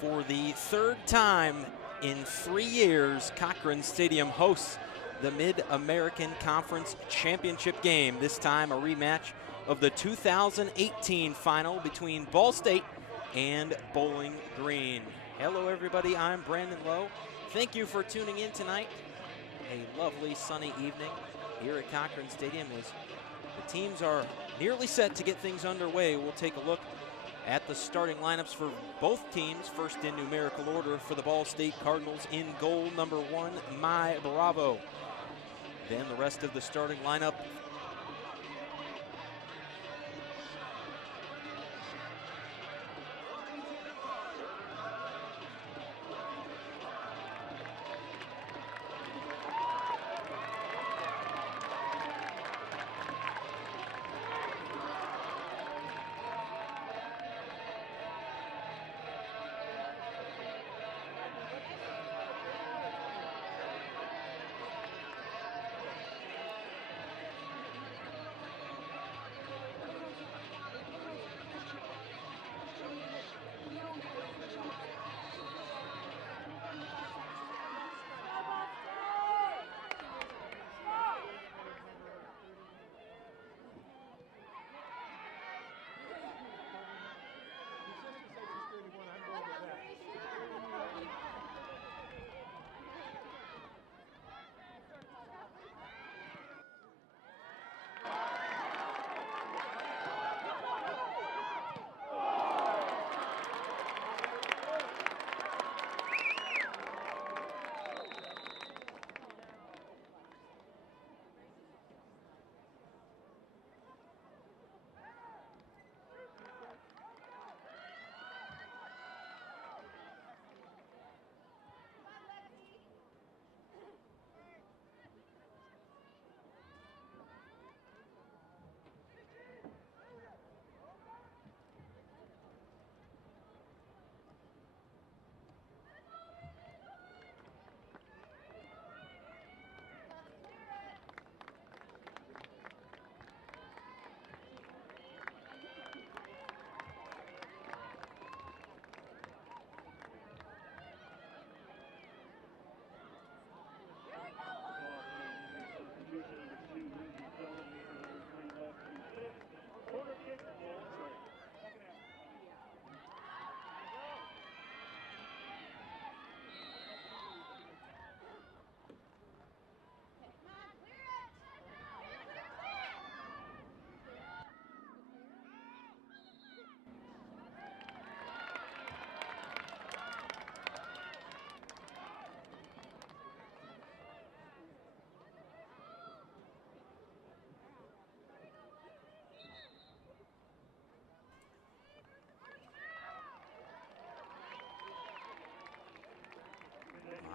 For the third time in 3 years, Cochrane Stadium hosts the Mid-American Conference Championship game. This time a rematch of the 2018 final between Ball State and Bowling Green. Hello everybody, I'm Brandon Lowe. Thank you for tuning in tonight. A lovely sunny evening here at Cochrane Stadium as the teams are nearly set to get things underway. We'll take a look at the starting lineups for both teams. First in numerical order for the Ball State Cardinals, in goal, number 1, My Bravo. Then the rest of the starting lineup.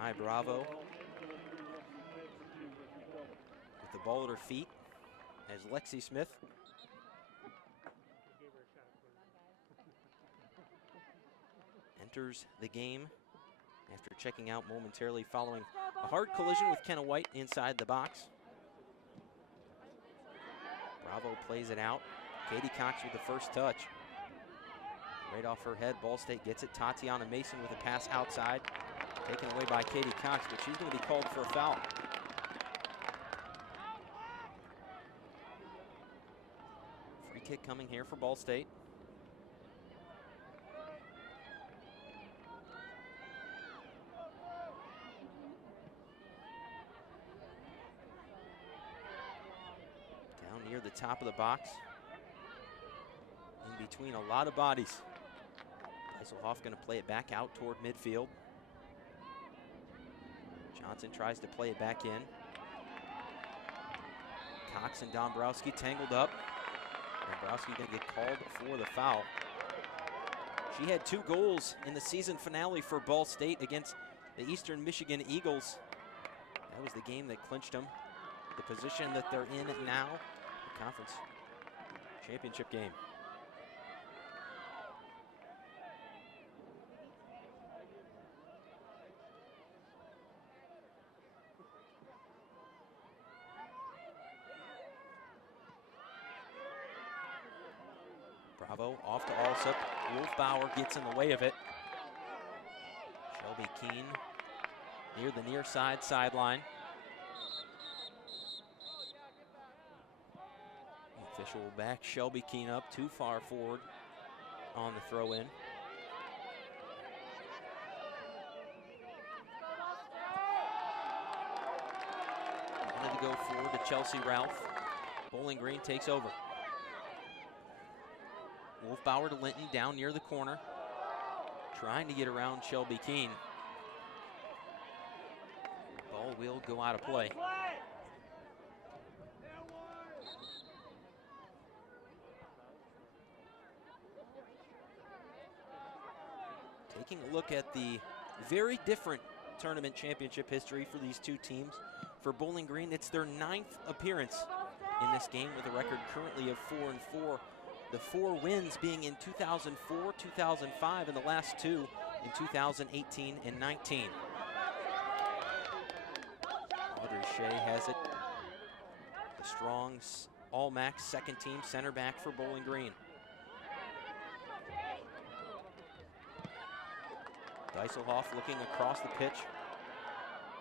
Hi, Bravo. With the ball at her feet as Lexi Smith enters the game after checking out momentarily following a hard collision with Kenna White inside the box. Bravo plays it out. Katie Cox with the first touch. Right off her head, Ball State gets it. Tatiana Mason with a pass outside. Taken away by Katie Cox, but she's going to be called for a foul. Free kick coming here for Ball State. Down near the top of the box. In between a lot of bodies. Eiselhoff going to play it back out toward midfield. Johnson tries to play it back in. Cox and Dombrowski tangled up. Dombrowski going to get called for the foul. She had 2 goals in the season finale for Ball State against the Eastern Michigan Eagles. That was the game that clinched them. The position that they're in now, the conference championship game. Bravo off to Alsup. Wolfbauer gets in the way of it. Shelby Keene near the near side sideline. The official will back Shelby Keene up too far forward on the throw in. Wanted to go forward to Chelsea Ralph. Bowling Green takes over. Wolfbauer to Linton down near the corner. Trying to get around Shelby Keene. Ball will go out of play. Taking a look at the very different tournament championship history for these two teams. For Bowling Green, it's their 9th appearance in this game with a record currently of 4-4. The 4 wins being in 2004, 2005, and the last 2 in 2018 and 19. Audrey Shea has it. The strong All-MAC second team center back for Bowling Green. Eiselhoff looking across the pitch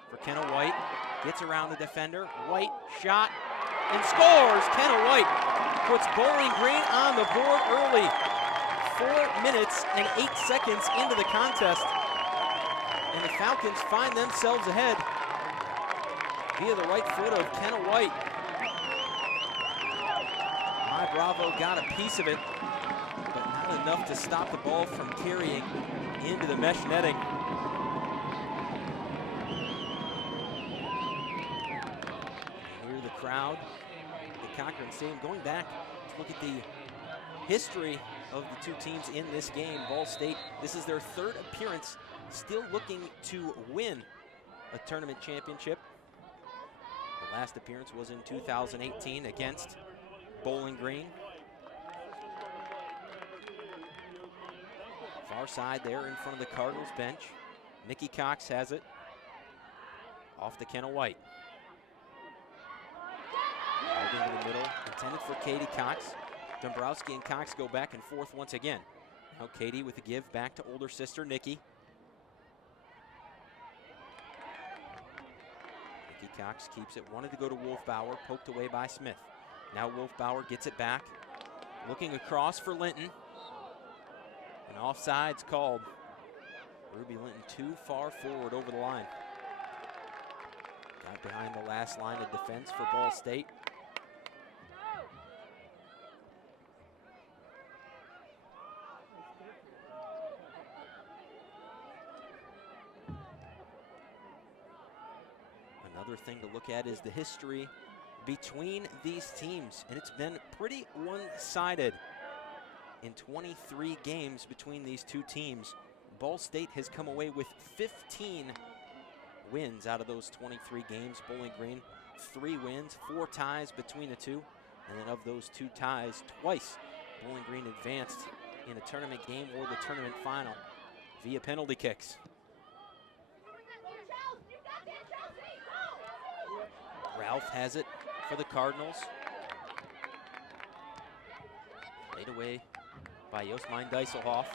for Kenna White. Gets around the defender. White shot and scores. Kenna White puts Bowling Green on the board early. 4 minutes and 8 seconds into the contest. And the Falcons find themselves ahead via the right foot of Kenna White. My Bravo got a piece of it, but not enough to stop the ball from carrying into the mesh netting. Hear the crowd, the Cochrane Stadium, going back to look at the history of the two teams in this game. Ball State, this is their 3rd appearance, still looking to win a tournament championship. The last appearance was in 2018 against Bowling Green. Far side there in front of the Cardinals bench. Nikki Cox has it. Off to Kenna White. Right into the middle, intended for Katie Cox. Dombrowski and Cox go back and forth once again. Now Katie with the give back to older sister Nikki. Nikki Cox keeps it, wanted to go to Wolfbauer, poked away by Smith. Now Wolfbauer gets it back, looking across for Linton. And offside's called. Ruby Linton too far forward over the line. Got behind the last line of defense for Ball State. Another thing to look at is the history between these teams, and it's been pretty one-sided. In 23 games between these two teams, Ball State has come away with 15 wins out of those 23 games. Bowling Green, 3 wins, 4 ties between the two. And then of those 2 ties, twice Bowling Green advanced in a tournament game or the tournament final via penalty kicks. Ralph has it for the Cardinals. Laid away by Josmine Dijsselhoff.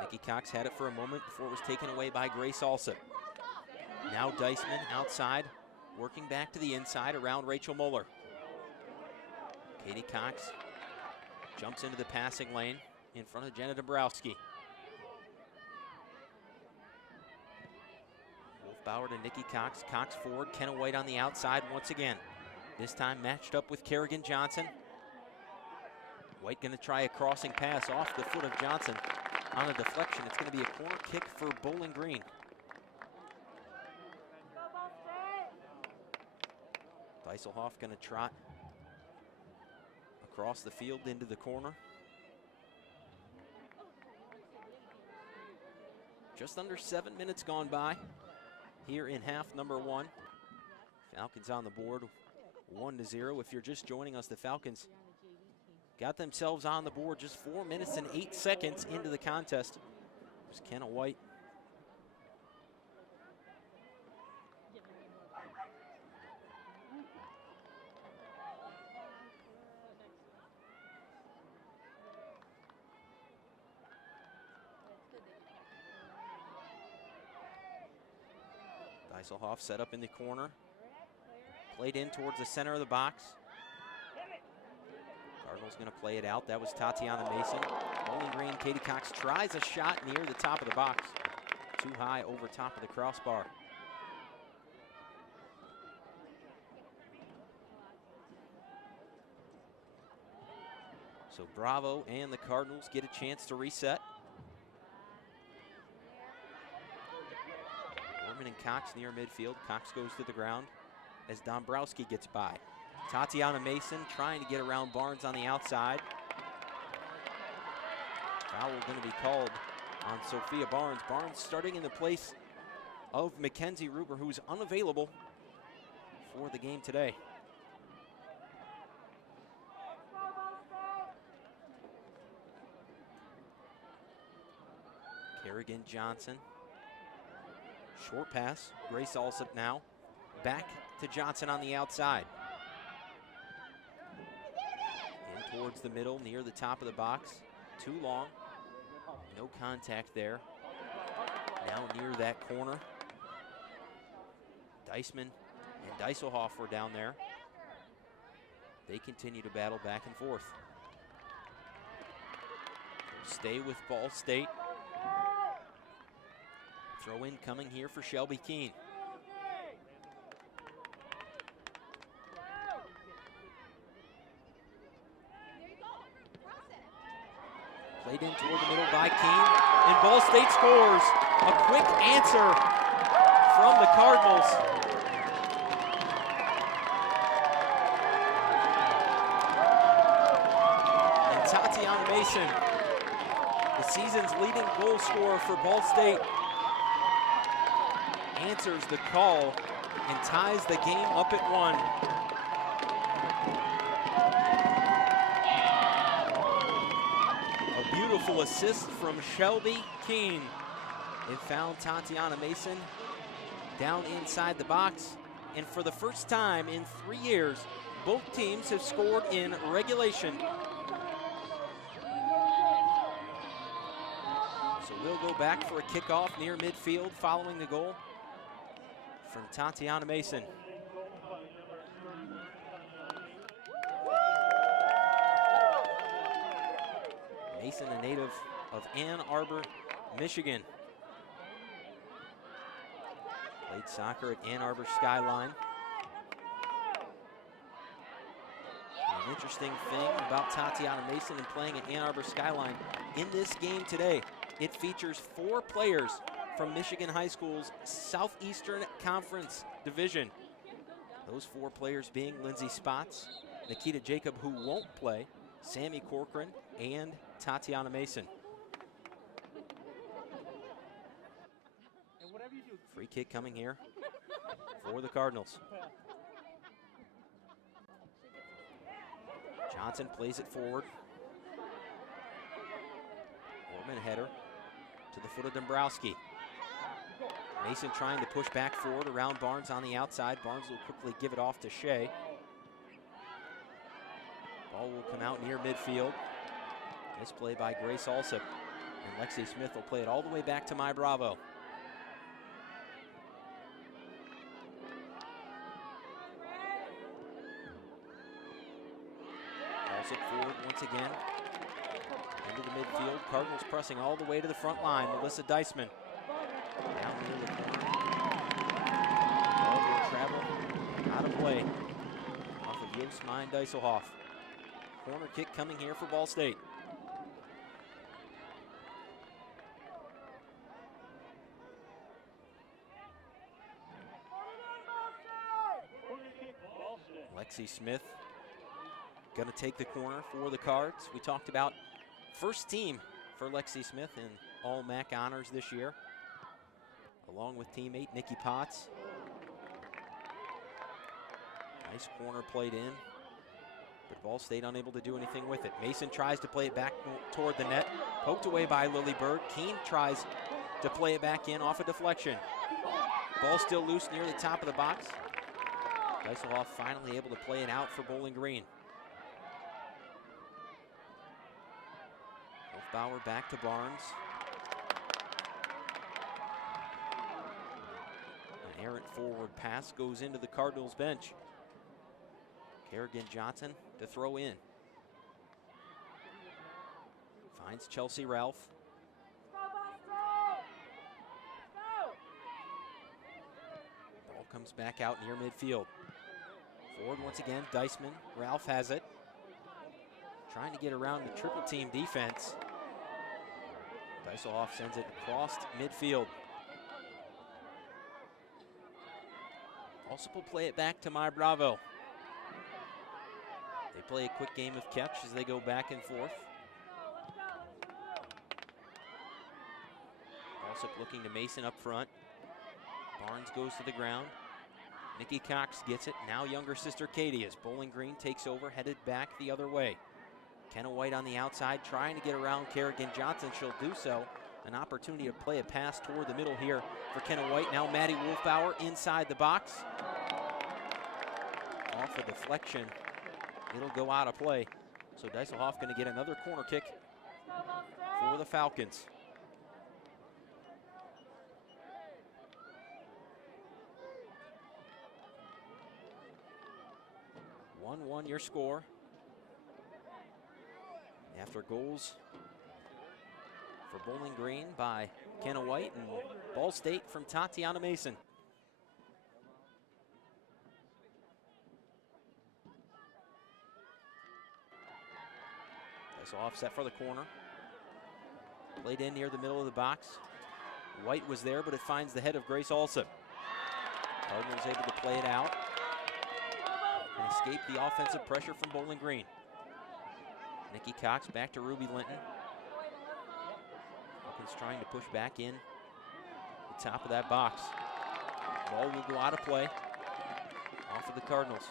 Nikki Cox had it for a moment before it was taken away by Grace Alsop. Now Deisman outside, working back to the inside around Rachel Muller. Katie Cox jumps into the passing lane in front of Jenna Dombrowski. Wolfbauer to Nikki Cox. Cox forward, Kenna White on the outside once again. This time matched up with Kerrigan Johnson. White gonna try a crossing pass off the foot of Johnson on a deflection. It's gonna be a corner kick for Bowling Green. Dijsselhoff gonna trot across the field into the corner. Just under 7 minutes gone by here in half number 1. Falcons on the board 1-0. If you're just joining us, the Falcons got themselves on the board just 4 minutes and 8 seconds into the contest. There's Kenna White. Dijsselhoff set up in the corner. Played in towards the center of the box. Cardinals going to play it out. That was Tatiana Mason. Bowling Green, Katie Cox tries a shot near the top of the box. Too high over top of the crossbar. So Bravo and the Cardinals get a chance to reset. Gorman and Cox near midfield. Cox goes to the ground as Dombrowski gets by. Tatiana Mason trying to get around Barnes on the outside. Foul going to be called on Sophia Barnes. Barnes starting in the place of Mackenzie Ruber, who's unavailable for the game today. Kerrigan Johnson. Short pass. Grace Alsop now. Back to Johnson on the outside. In towards the middle, near the top of the box. Too long. No contact there. Now near that corner. Deisman and Dijsselhoff were down there. They continue to battle back and forth. Stay with Ball State. Throw in coming here for Shelby Keene. Played in toward the middle by Keene, and Ball State scores. A quick answer from the Cardinals. And Tatiana Mason, the season's leading goal scorer for Ball State, answers the call and ties the game up at 1. A beautiful assist from Shelby Keene. It found Tatiana Mason down inside the box, and for the first time in 3 years, both teams have scored in regulation. So we'll go back for a kickoff near midfield following the goal from Tatiana Mason. Mason, a native of Ann Arbor, Michigan. Played soccer at Ann Arbor Skyline. An interesting thing about Tatiana Mason and playing at Ann Arbor Skyline, in this game today, it features 4 players from Michigan High School's Southeastern Conference Division. Those 4 players being Lindsay Spots, Nikita Jacob, who won't play, Sammy Corcoran, and Tatiana Mason. Free kick coming here for the Cardinals. Johnson plays it forward. Ortman header to the foot of Dombrowski. Mason trying to push back forward around Barnes on the outside. Barnes will quickly give it off to Shea. Ball will come out near midfield. Misplay by Grace Alsop. And Lexi Smith will play it all the way back to My Bravo. Alsop forward once again. Into the midfield. Cardinals pressing all the way to the front line. Melissa Deisman. Down near the corner. Ball will travel out of play. Off of Josmine Deiselhoff. Corner kick coming here for Ball State. Lexi Smith going to take the corner for the Cards. We talked about first team for Lexi Smith in all MAC honors this year, along with teammate Nikki Potts. Nice corner played in, but Ball State unable to do anything with it. Mason tries to play it back toward the net, poked away by Lily Berg. Keene tries to play it back in off a deflection. Ball still loose near the top of the box. Deiselhoff finally able to play it out for Bowling Green. Wolfbauer back to Barnes. An errant forward pass goes into the Cardinals bench. Kerrigan Johnson to throw in. Finds Chelsea Ralph. Ball comes back out near midfield. Forward once again, Deisman. Ralph has it. Trying to get around the triple team defense. Deiselhoff sends it across midfield. Also will play it back to My Bravo. They play a quick game of catch as they go back and forth. Also looking to Mason up front. Barnes goes to the ground. Nikki Cox gets it. Now younger sister Katie as Bowling Green takes over, headed back the other way. Kenna White on the outside trying to get around Kerrigan Johnson. She'll do so. An opportunity to play a pass toward the middle here for Kenna White. Now Maddie Wolfbauer inside the box. Off a deflection. It'll go out of play. So Deiselhoff going to get another corner kick for the Falcons. 1-1 your score. After goals for Bowling Green by Kenna White and Ball State from Tatiana Mason. So offset for the corner. Played in near the middle of the box. White was there, but it finds the head of Grace Alsop. Cardinals able to play it out and escape the offensive pressure from Bowling Green. Nikki Cox back to Ruby Linton. Hawkins trying to push back in the top of that box. Ball will go out of play off of the Cardinals.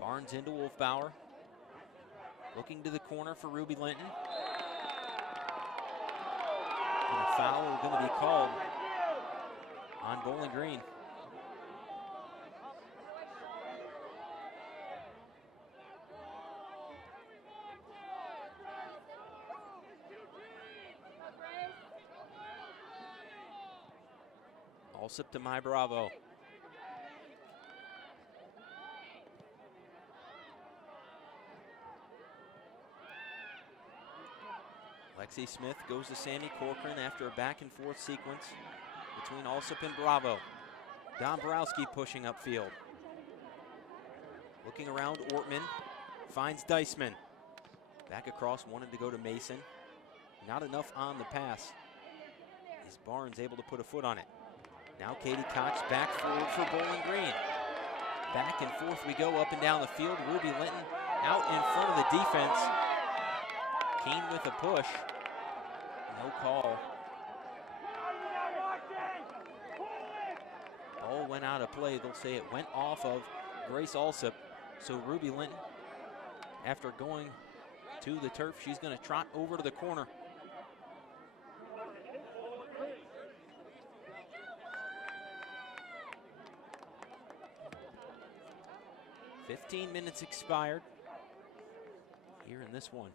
Barnes into Wolfbauer. Looking to the corner for Ruby Linton. And a foul is going to be called on Bowling Green. Alsop to My Bravo. Lexi Smith goes to Sammy Cochrane after a back and forth sequence between Alsop and Bravo. Dombrowski pushing upfield. Looking around, Ortman finds Deisman. Back across, wanted to go to Mason. Not enough on the pass. Is Barnes able to put a foot on it? Now Katie Cox back forward for Bowling Green. Back and forth we go up and down the field. Ruby Linton out in front of the defense. Keene with a push. No call. Ball went out of play. They'll say it went off of Grace Alsop. So Ruby Linton, after going to the turf, she's going to trot over to the corner. "15 minutes expired here in this one.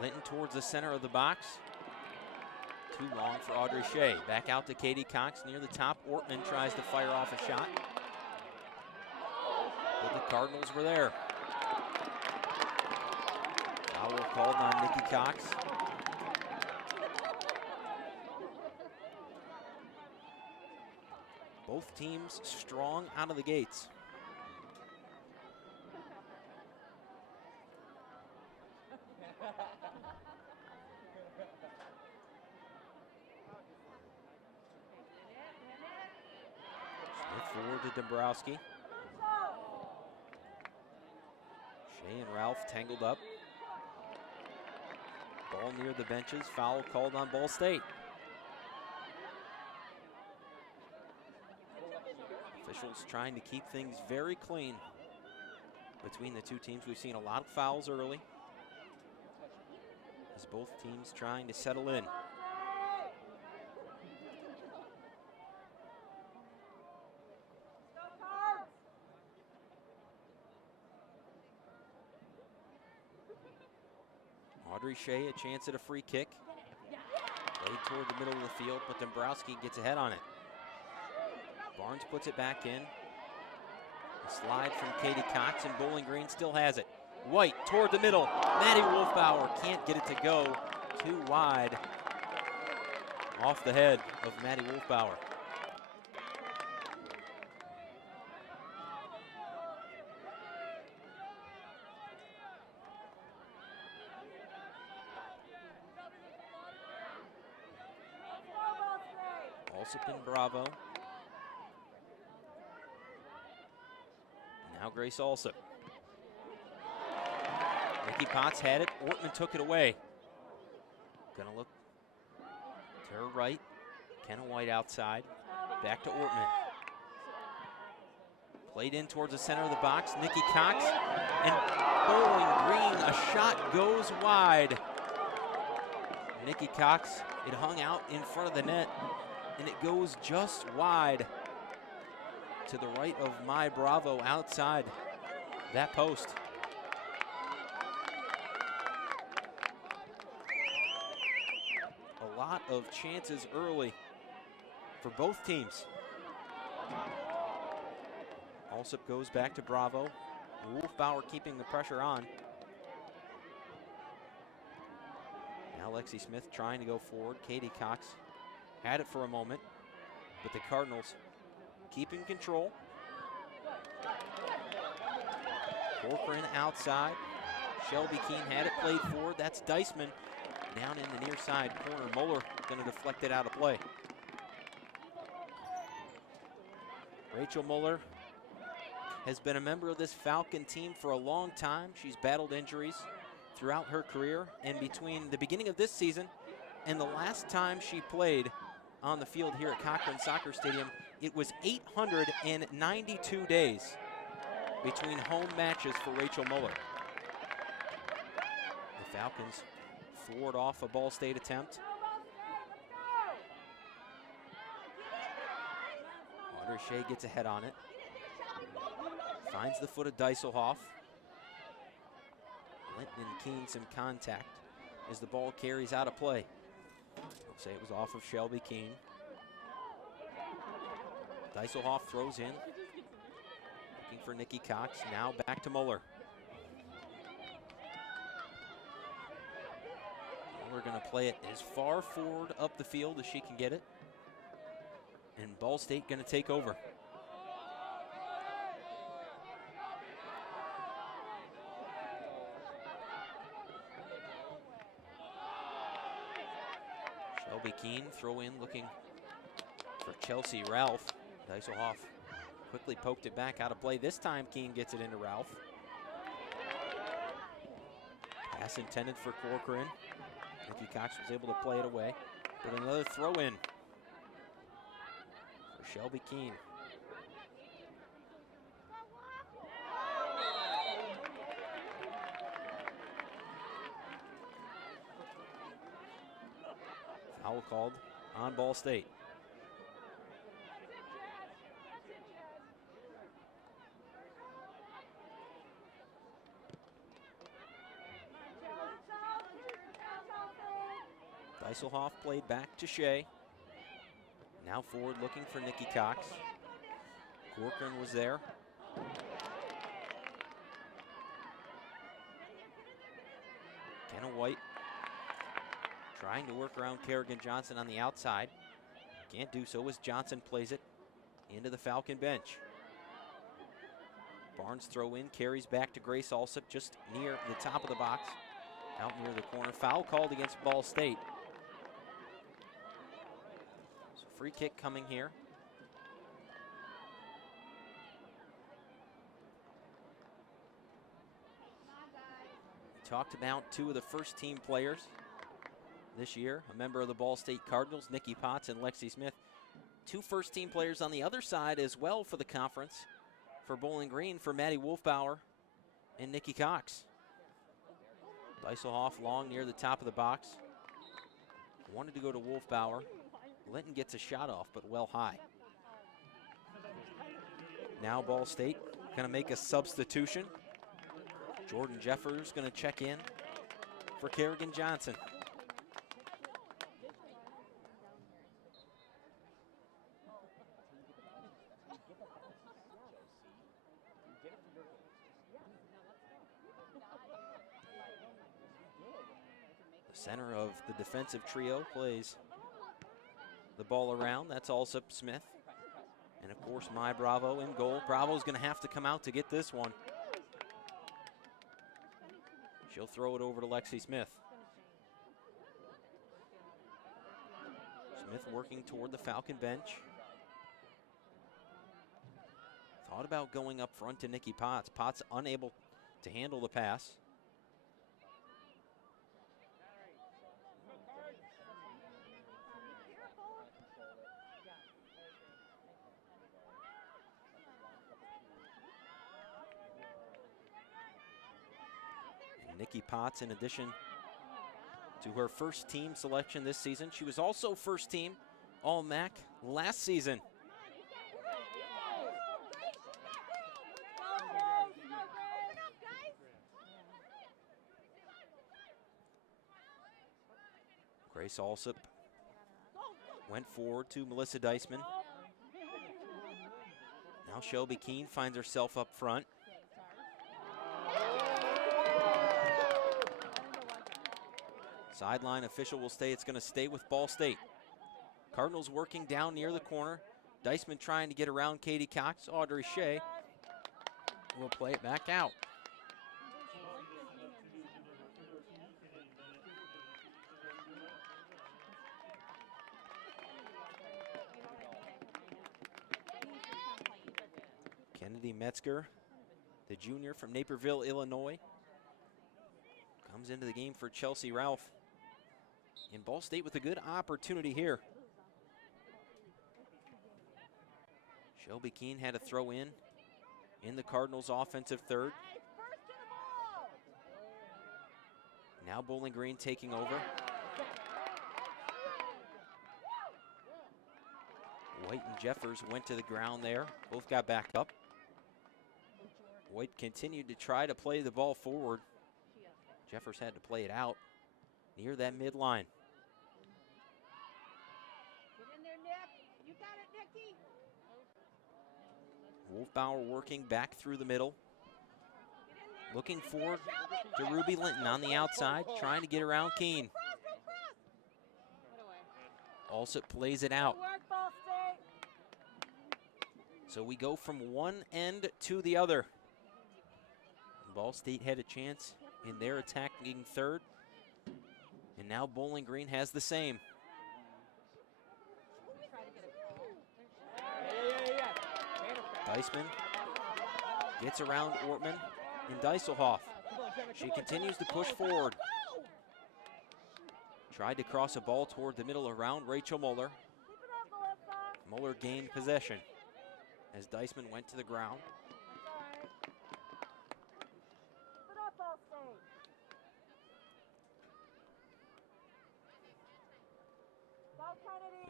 Linton towards the center of the box. Too long for Audrey Shea. Back out to Katie Cox near the top. Ortman tries to fire off a shot, but the Cardinals were there. Foul called on Nikki Cox. Both teams strong out of the gates. Forward to Dombrowski. Shea and Ralph tangled up. Ball near the benches. Foul called on Ball State. Officials trying to keep things very clean between the two teams. We've seen a lot of fouls early, as both teams trying to settle in. Audrey Shea, a chance at a free kick. Played toward the middle of the field, but Dombrowski gets ahead on it. Barnes puts it back in. A slide from Katie Cox, and Bowling Green still has it. White toward the middle. Maddie Wolfbauer can't get it to go. Too wide. Off the head of Maddie Wolfbauer. Alsop and Bravo. Now Grace Alsop. Nikki Potts had it. Ortman took it away. Gonna look to her right. Kenna White outside. Back to Ortman. Played in towards the center of the box. Nikki Cox and Bowling Green. A shot goes wide. Nikki Cox, it hung out in front of the net, and it goes just wide to the right of Mai Bravo outside that post. A lot of chances early for both teams. Alsop goes back to Bravo. Wolfbauer keeping the pressure on. Now Lexi Smith trying to go forward. Katie Cox had it for a moment, but the Cardinals keeping control. Cochrane outside. Shelby Keene had it, played forward. That's Deisman down in the near side corner. Muller going to deflect it out of play. Rachel Muller has been a member of this Falcon team for a long time. She's battled injuries throughout her career, and between the beginning of this season and the last time she played on the field here at Cochrane Soccer Stadium, it was 892 days between home matches for Rachel Muller. The Falcons forward off a Ball State attempt. Audrey Shea gets ahead on it. Finds the foot of Deiselhoff. Linton and Keene some contact as the ball carries out of play. I'll say it was off of Shelby Keene. Deiselhoff throws in. Looking for Nikki Cox. Now back to Muller. Muller going to play it as far forward up the field as she can get it. And Ball State going to take over. Shelby Keene throw in looking for Chelsea Ralph. Dieselhoff quickly poked it back out of play. This time Keene gets it into Ralph. Pass intended for Corcoran. Nikki Cox was able to play it away. But another throw in for Shelby Keene. Foul called on Ball State. Dieselhoff played back to Shea. Now forward looking for Nikki Cox. Corcoran was there. Kenna White trying to work around Kerrigan Johnson on the outside. Can't do so as Johnson plays it into the Falcon bench. Barnes throw in, carries back to Grace Alsop just near the top of the box. Out near the corner. Foul called against Ball State. So free kick coming here. We talked about two of the first team players this year. A member of the Ball State Cardinals, Nikki Potts and Lexi Smith. Two first team players on the other side as well for the conference. For Bowling Green, for Maddie Wolfbauer and Nikki Cox. Dieselhoff long near the top of the box. Wanted to go to Wolfbauer. Linton gets a shot off, but well high. Now Ball State gonna make a substitution. Jordan Jeffers gonna check in for Kerrigan Johnson. Center of the defensive trio plays the ball around. That's Alsop, Smith, and of course My Bravo in goal. Bravo's going to have to come out to get this one. She'll throw it over to Lexi Smith. Smith working toward the Falcon bench. Thought about going up front to Nikki Potts. Potts unable to handle the pass. Nikki Potts, in addition to her first team selection this season, she was also first team All-MAC last season. Grace Alsop went forward to Melissa Deisman. Now Shelby Keene finds herself up front. Sideline official will say it's going to stay with Ball State. Cardinals working down near the corner. Deisman trying to get around Katie Cox. Audrey Shea will play it back out. Kennedy Metzger, the junior from Naperville, Illinois, comes into the game for Chelsea Ralph. And Ball State with a good opportunity here. Shelby Keene had a throw in the Cardinals' offensive third. Now Bowling Green taking over. White and Jeffers went to the ground there. Both got back up. White continued to try to play the ball forward. Jeffers had to play it out near that midline. Get in there, Nick. You got it, Nicky. Wolfbauer working back through the middle. Looking forward to Ruby Linton on the outside, trying to get around Keene. Alsop plays it out. So we go from one end to the other. Ball State had a chance in their attacking third. And now Bowling Green has the same. Deisman gets around Ortman and Deiselhoff. She continues to push forward. Tried to cross a ball toward the middle around Rachel Muller. Muller gained possession as Deisman went to the ground.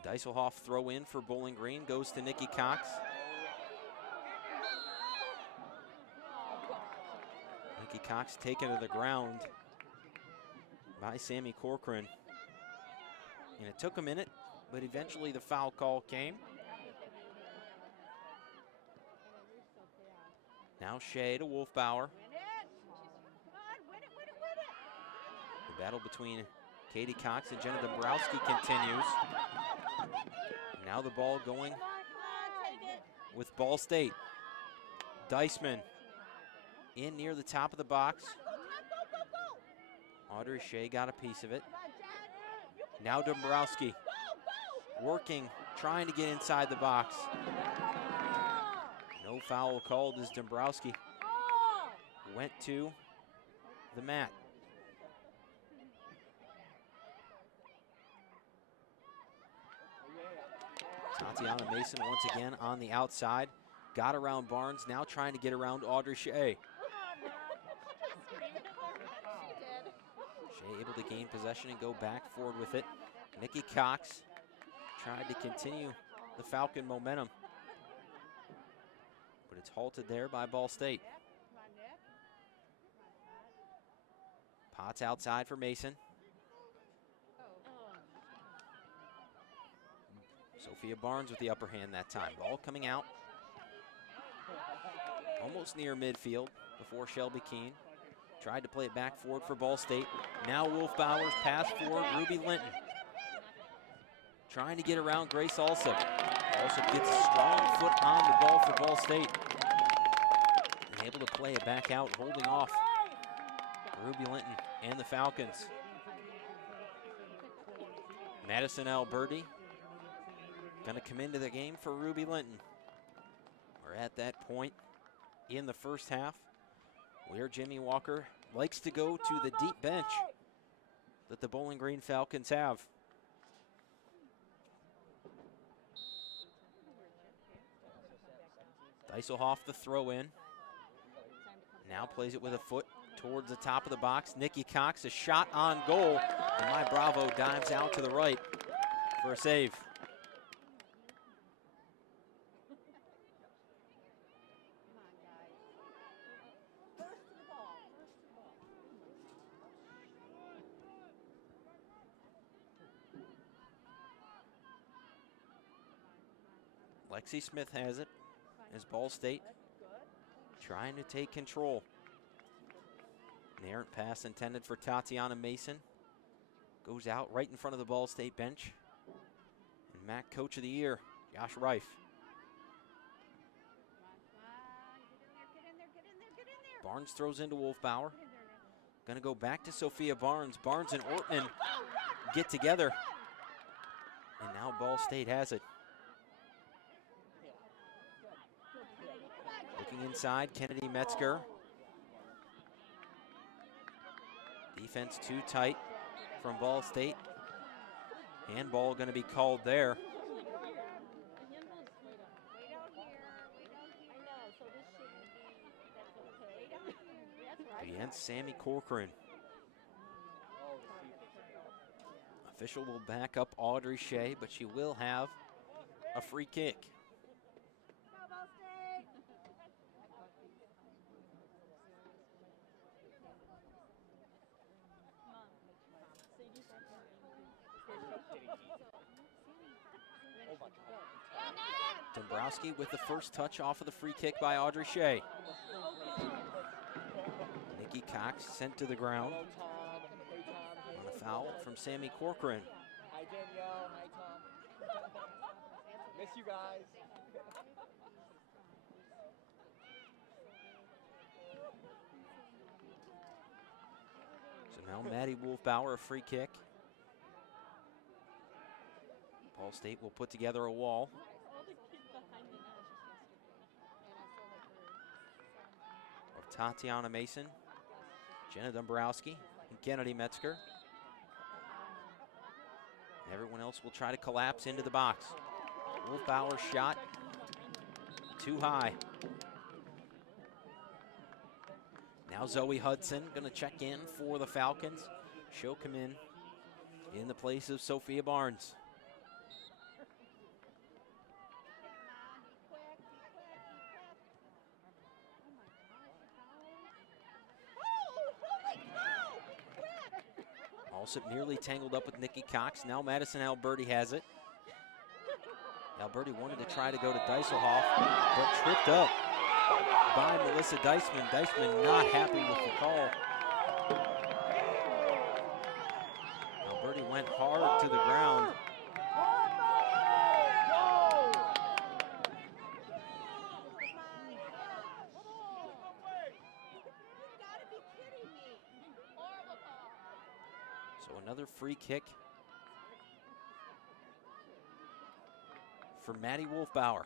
The Deiselhoff throw in for Bowling Green goes to Nikki Cox. Nikki Cox taken to the ground by Sammy Corcoran. And it took a minute, but eventually the foul call came. Now Shea to Wolfbauer. The battle between Katie Cox and Jenna Dombrowski continues. Now the ball going with Ball State. Deisman in near the top of the box. Audrey Shea got a piece of it. Now Dombrowski working, trying to get inside the box. No foul called as Dombrowski went to the mat. Tatiana Mason once again on the outside. Got around Barnes, now trying to get around Audrey Shea. Shea able to gain possession and go back forward with it. Nikki Cox tried to continue the Falcon momentum, but it's halted there by Ball State. Potts outside for Mason. Sophia Barnes with the upper hand that time. Ball coming out almost near midfield before Shelby Keene. Tried to play it back forward for Ball State. Now Wolfbauer's pass forward, Ruby Linton. Trying to get around Grace Alsop. Alsop gets a strong foot on the ball for Ball State. And able to play it back out, holding off Ruby Linton and the Falcons. Madison Alberti gonna come into the game for Ruby Linton. We're at that point in the first half where Jimmy Walker likes to go to the deep bench that the Bowling Green Falcons have. Deiselhoff the throw in. Now plays it with a foot towards the top of the box. Nikki Cox, a shot on goal, and my Bravo dives out to the right for a save. Lexi Smith has it as Ball State trying to take control. An errant pass intended for Tatiana Mason. Goes out right in front of the Ball State bench. And MAC Coach of the Year, Josh Reif. Barnes throws into Wolfbauer. Gonna go back to Sophia Barnes. Barnes and Ortman get together. And now Ball State has it. Looking inside, Kennedy Metzger. Defense too tight from Ball State. Handball going to be called there. Against Sammy Corcoran. Official will back up Audrey Shea, but she will have a free kick. Dombrowski with the first touch off of the free kick by Audrey Shea. Nikki Cox sent to the ground on a foul from Sammy Corcoran. Hi Danielle, hi Tom. Miss you guys. So now Maddie Wolfbauer, a free kick. Ball State will put together a wall. Tatiana Mason, Jenna Dombrowski, and Kennedy Metzger. Everyone else will try to collapse into the box. Wolfbauer's shot too high. Now Zoe Hudson gonna check in for the Falcons. She'll come in the place of Sophia Barnes. Alsop nearly tangled up with Nikki Cox. Now Madison Alberti has it. Alberti wanted to try to go to Deiselhoff, but tripped up by Melissa Deisman. Deisman not happy with the call. Alberti went hard to the ground. So another free kick for Maddie Wolfbauer.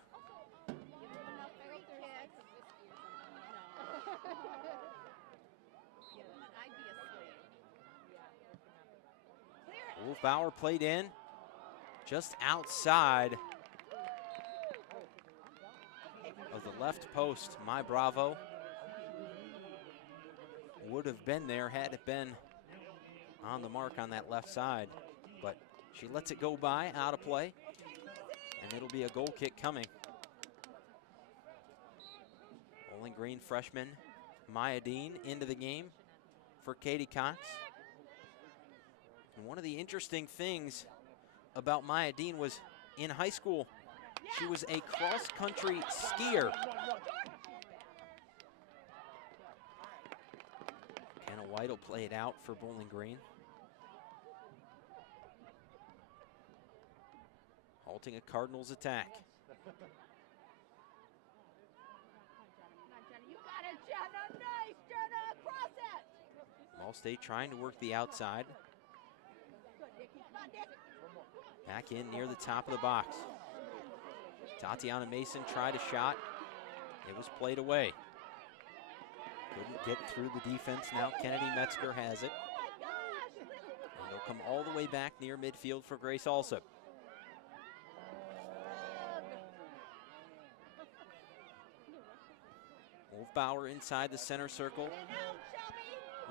Wolfbauer played in just outside of the left post. My Bravo would have been there had it been on the mark on that left side, but she lets it go by, out of play, and it'll be a goal kick coming. Bowling Green freshman Maya Dean into the game for Katie Cox. And one of the interesting things about Maya Dean was in high school, she was a cross-country skier. Kenna White will play it out for Bowling Green. Halting a Cardinals attack. Ball State trying to work the outside. Back in near the top of the box. Tatiana Mason tried a shot. It was played away. Couldn't get through the defense. Now Kennedy Metzger has it. And they'll come all the way back near midfield for Grace Alsop. Wolfbauer inside the center circle.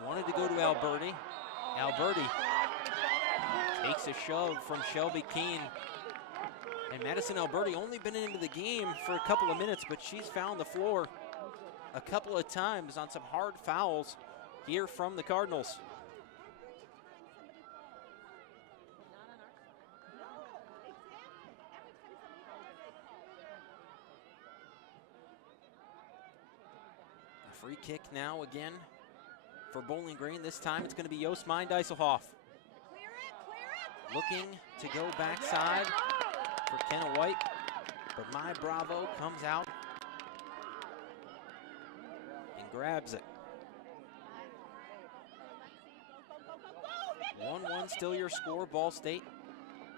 Wanted to go to Alberti. Alberti takes a shove from Shelby Keene. And Madison Alberti only been into the game for a couple of minutes, but she's found the floor a couple of times on some hard fouls here from the Cardinals. A free kick now again for Bowling Green. This time it's going to be Josmine Deiselhoff. Looking to go backside for Kenna White, but My Bravo comes out and grabs it. 1-1 still your score. Ball State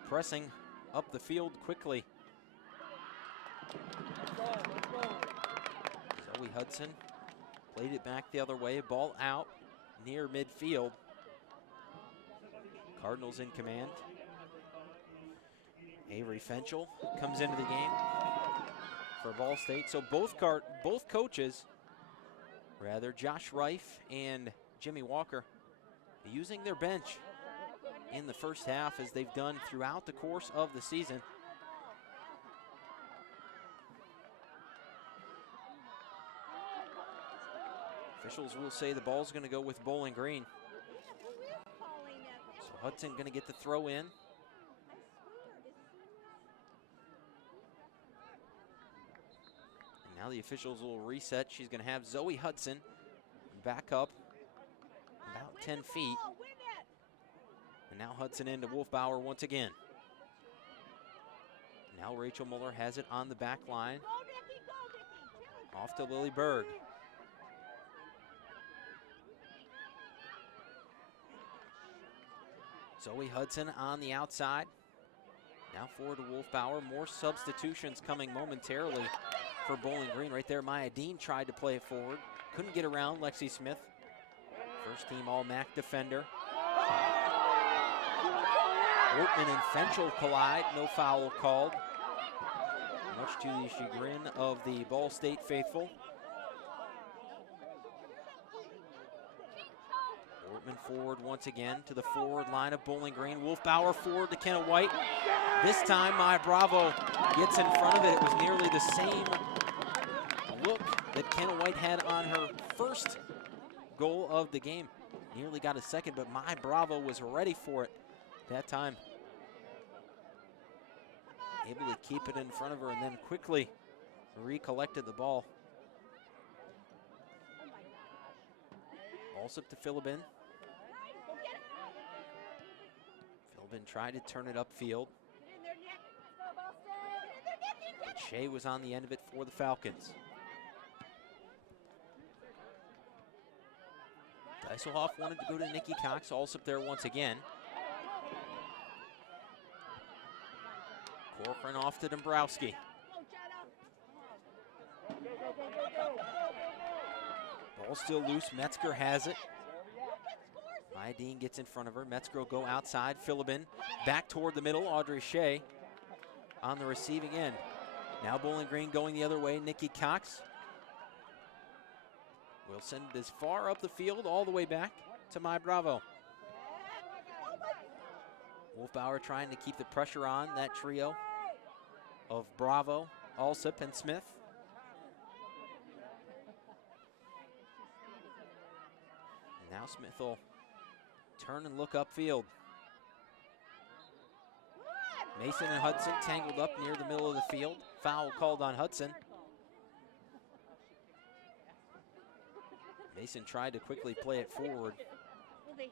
pressing up the field quickly. Zoe Hudson played it back the other way. Ball out near midfield. Cardinals in command. Avery Fenchel comes into the game for Ball State. So both coaches, Josh Reif and Jimmy Walker, using their bench in the first half as they've done throughout the course of the season. Officials will say the ball's going to go with Bowling Green. So Hudson going to get the throw in. And now the officials will reset. She's going to have Zoe Hudson back up about 10 feet. And now Hudson into Wolfbauer once again. Now Rachel Muller has it on the back line. Off to Lily Berg. Zoe Hudson on the outside. Now forward to Wolfbauer. More substitutions coming momentarily for Bowling Green. Right there, Maya Dean tried to play it forward. couldn't get around Lexi Smith. First team All-MAC defender. Ortman and Fenchel collide, no foul called. Much to the chagrin of the Ball State faithful. Ortman forward once again to the forward line of Bowling Green. Wolfbauer forward to Kenna White. This time, my Bravo gets in front of it. It was nearly the same look that Kenna White had on her first goal of the game. Nearly got a second, but my Bravo was ready for it that time. Able to keep it in front of her and then quickly recollected the ball. Balls up to Philibin. Philibin tried to turn it upfield. But Shea was on the end of it for the Falcons. Dieselhoff wanted to go to Nikki Cox, also up there once again. Cochrane off to Dombrowski. Ball still loose, Metzger has it. Dean gets in front of her, Metzger will go outside, Philibin back toward the middle, Audrey Shea on the receiving end. Now Bowling Green going the other way, Nikki Cox. Will send it as far up the field, all the way back to my Bravo. Wolfbauer trying to keep the pressure on that trio of Bravo, Alsop, and Smith. And now Smith will turn and look upfield. Mason and Hudson tangled up near the middle of the field. Foul called on Hudson. Mason tried to quickly play it forward. We're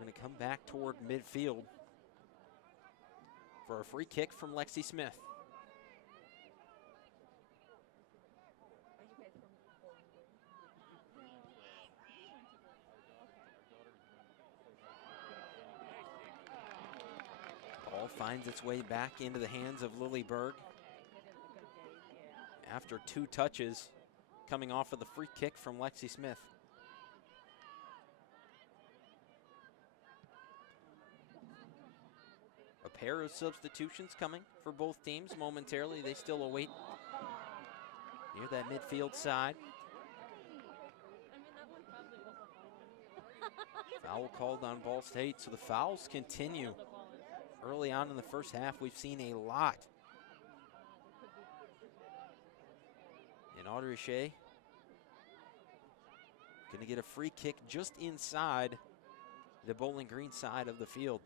going to come back toward midfield for a free kick from Lexi Smith. Ball finds its way back into the hands of Lily Berg. After 2 touches coming off of the free kick from Lexi Smith. A pair of substitutions coming for both teams momentarily. They still await near that midfield side. Foul called on Ball State, so the fouls continue. Early on in the first half, we've seen a lot. And Audrey Shea gonna get a free kick just inside the Bowling Green side of the field.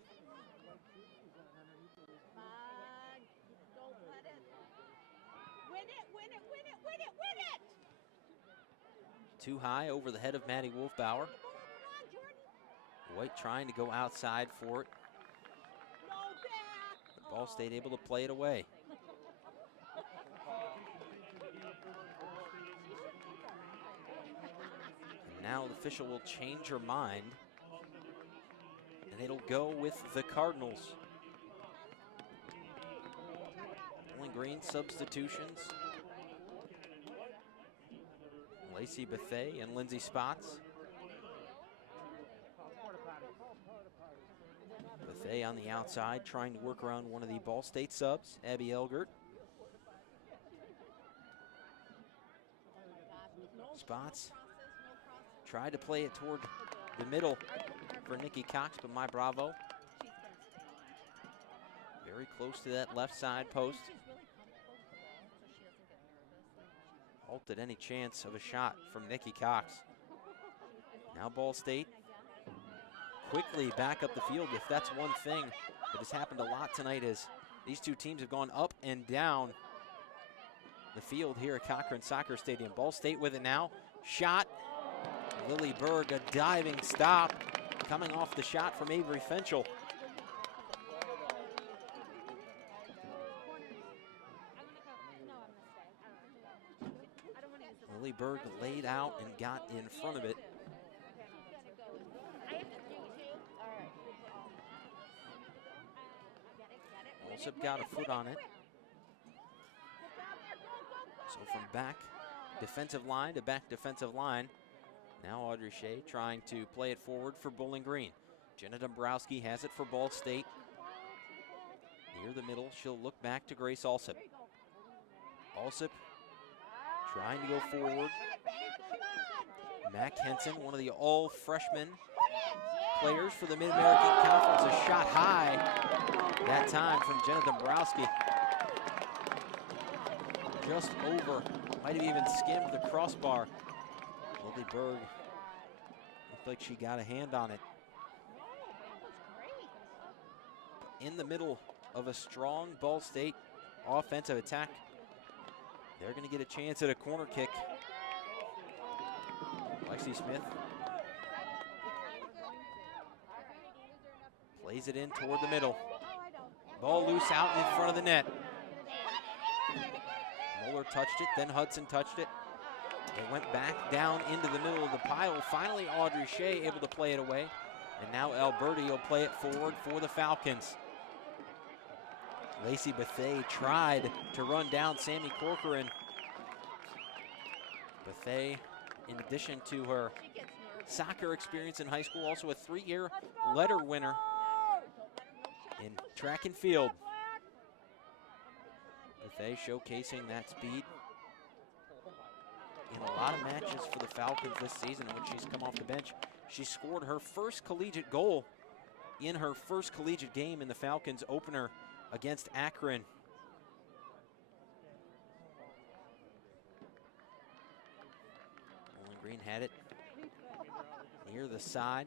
Too high over the head of Maddie Wolfbauer. White trying to go outside for it. But Ball State able to play it away. And now the official will change her mind. And it'll go with the Cardinals. Bowling Green substitutions. Lacey Bethay and Lindsay Spots. Bethay on the outside trying to work around one of the Ball State subs, Abby Elgert. Spots tried to play it toward the middle for Nikki Cox, but my Bravo very close to that left side post. Halted any chance of a shot from Nikki Cox. Now Ball State quickly back up the field. If that's one thing that has happened a lot tonight, is these two teams have gone up and down the field here at Cochrane Soccer Stadium. Ball State with it now. Shot. Lily Berg, a diving stop coming off the shot from Avery Fenchel. Lily Berg laid out and got in front of it. Also got a foot on it. So from back defensive line to back defensive line. Now Audrey Shea trying to play it forward for Bowling Green. Jenna Dombrowski has it for Ball State. Near the middle, she'll look back to Grace Alsop. Alsop trying to go forward. Mac Henson, one of the all-freshman players for the Mid-American Conference, a shot high that time from Jenna Dombrowski. Just over, might have even skimmed the crossbar. Lily Berg looked like she got a hand on it. In the middle of a strong Ball State offensive attack, they're going to get a chance at a corner kick. Lexi Smith plays it in toward the middle. Ball loose out in front of the net. Moeller touched it, then Hudson touched it. It went back down into the middle of the pile. Finally, Audrey Shea able to play it away. And now Alberti will play it forward for the Falcons. Lacey Bethay tried to run down Sammy Corcoran. Bethay, in addition to her soccer experience in high school, also a 3-year letter winner in track and field. Bethay showcasing that speed in a lot of matches for the Falcons this season when she's come off the bench. She scored her first collegiate goal in her first collegiate game in the Falcons opener against Akron. Bowling Green had it near the side.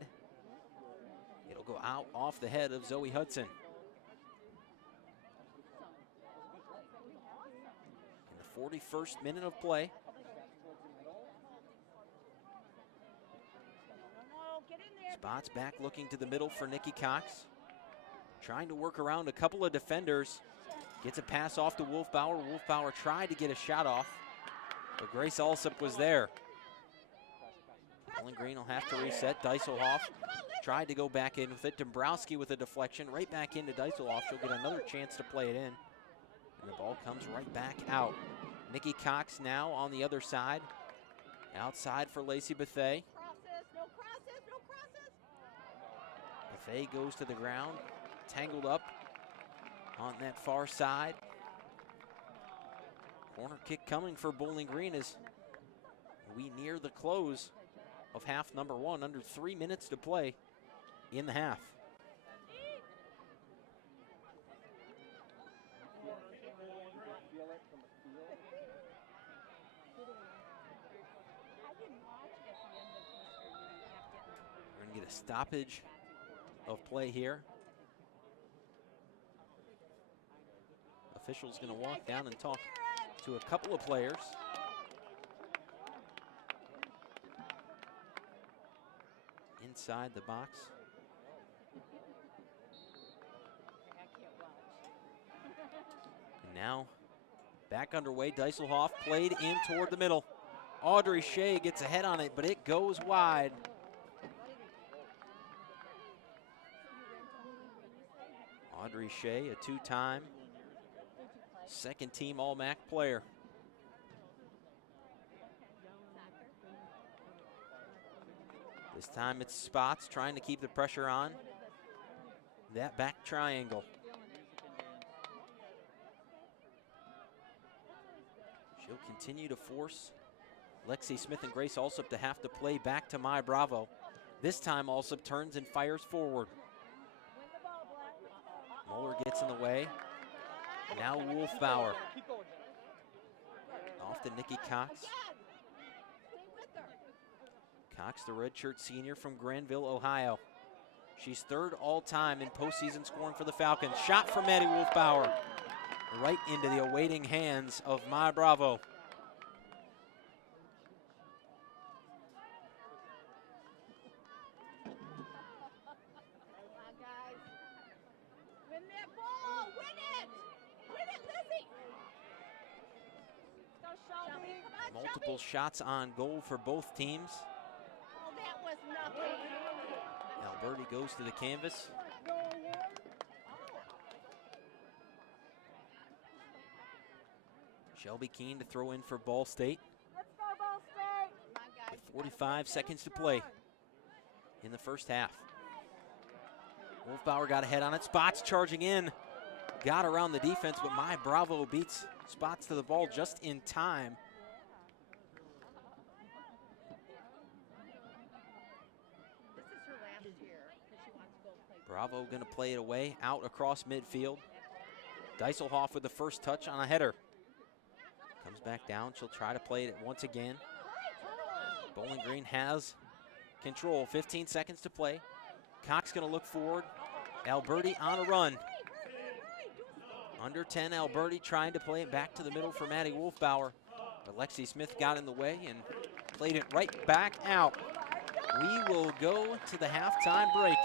It'll go out off the head of Zoe Hudson. In the 41st minute of play. Spots back looking to the middle for Nikki Cox. Trying to work around a couple of defenders. Gets a pass off to Wolfbauer. Wolfbauer tried to get a shot off, but Grace Alsop was there. Bowling Green will have to reset. Deiselhoff tried to go back in with it. Dombrowski with a deflection right back into Deiselhoff. She'll get another chance to play it in. And the ball comes right back out. Nikki Cox now on the other side. Outside for Lacey Bethay. Bethay goes to the ground. Tangled up on that far side. Corner kick coming for Bowling Green as we near the close of half number one. Under 3 minutes to play in the half. We're going to get a stoppage of play here. Official's going to walk down and talk to a couple of players. Inside the box. And now back underway. Deiselhoff played in toward the middle. Audrey Shea gets a head on it, but it goes wide. Audrey Shea, a two-time second-team All-MAC player. This time it's Spots trying to keep the pressure on that back triangle. She'll continue to force Lexi Smith and Grace Alsop to have to play back to My Bravo. This time Alsop turns and fires forward. Moeller gets in the way. Now Wolfbauer. Off to Nikki Cox. Cox, the redshirt senior from Granville, Ohio. She's third all-time in postseason scoring for the Falcons. Shot from Maddie Wolfbauer. Right into the awaiting hands of My Bravo. Multiple shots on goal for both teams. Oh, that was nothing. Alberti goes to the canvas. Shelby Keene to throw in for Ball State. Let's go. 45 seconds to play in the first half. Wolfbauer got ahead on it. Spots charging in. Got around the defense, but my Bravo beats Spots to the ball just in time. This is her last year because she wants to go play. Bravo going to play it away, out across midfield. Deiselhoff with the first touch on a header. Comes back down. She'll try to play it once again. Bowling Green has control. 15 seconds to play. Cox going to look forward. Alberti on a run. Under 10, Alberti trying to play it back to the middle for Maddie Wolfbauer. But Lexi Smith got in the way and played it right back out. We will go to the halftime break.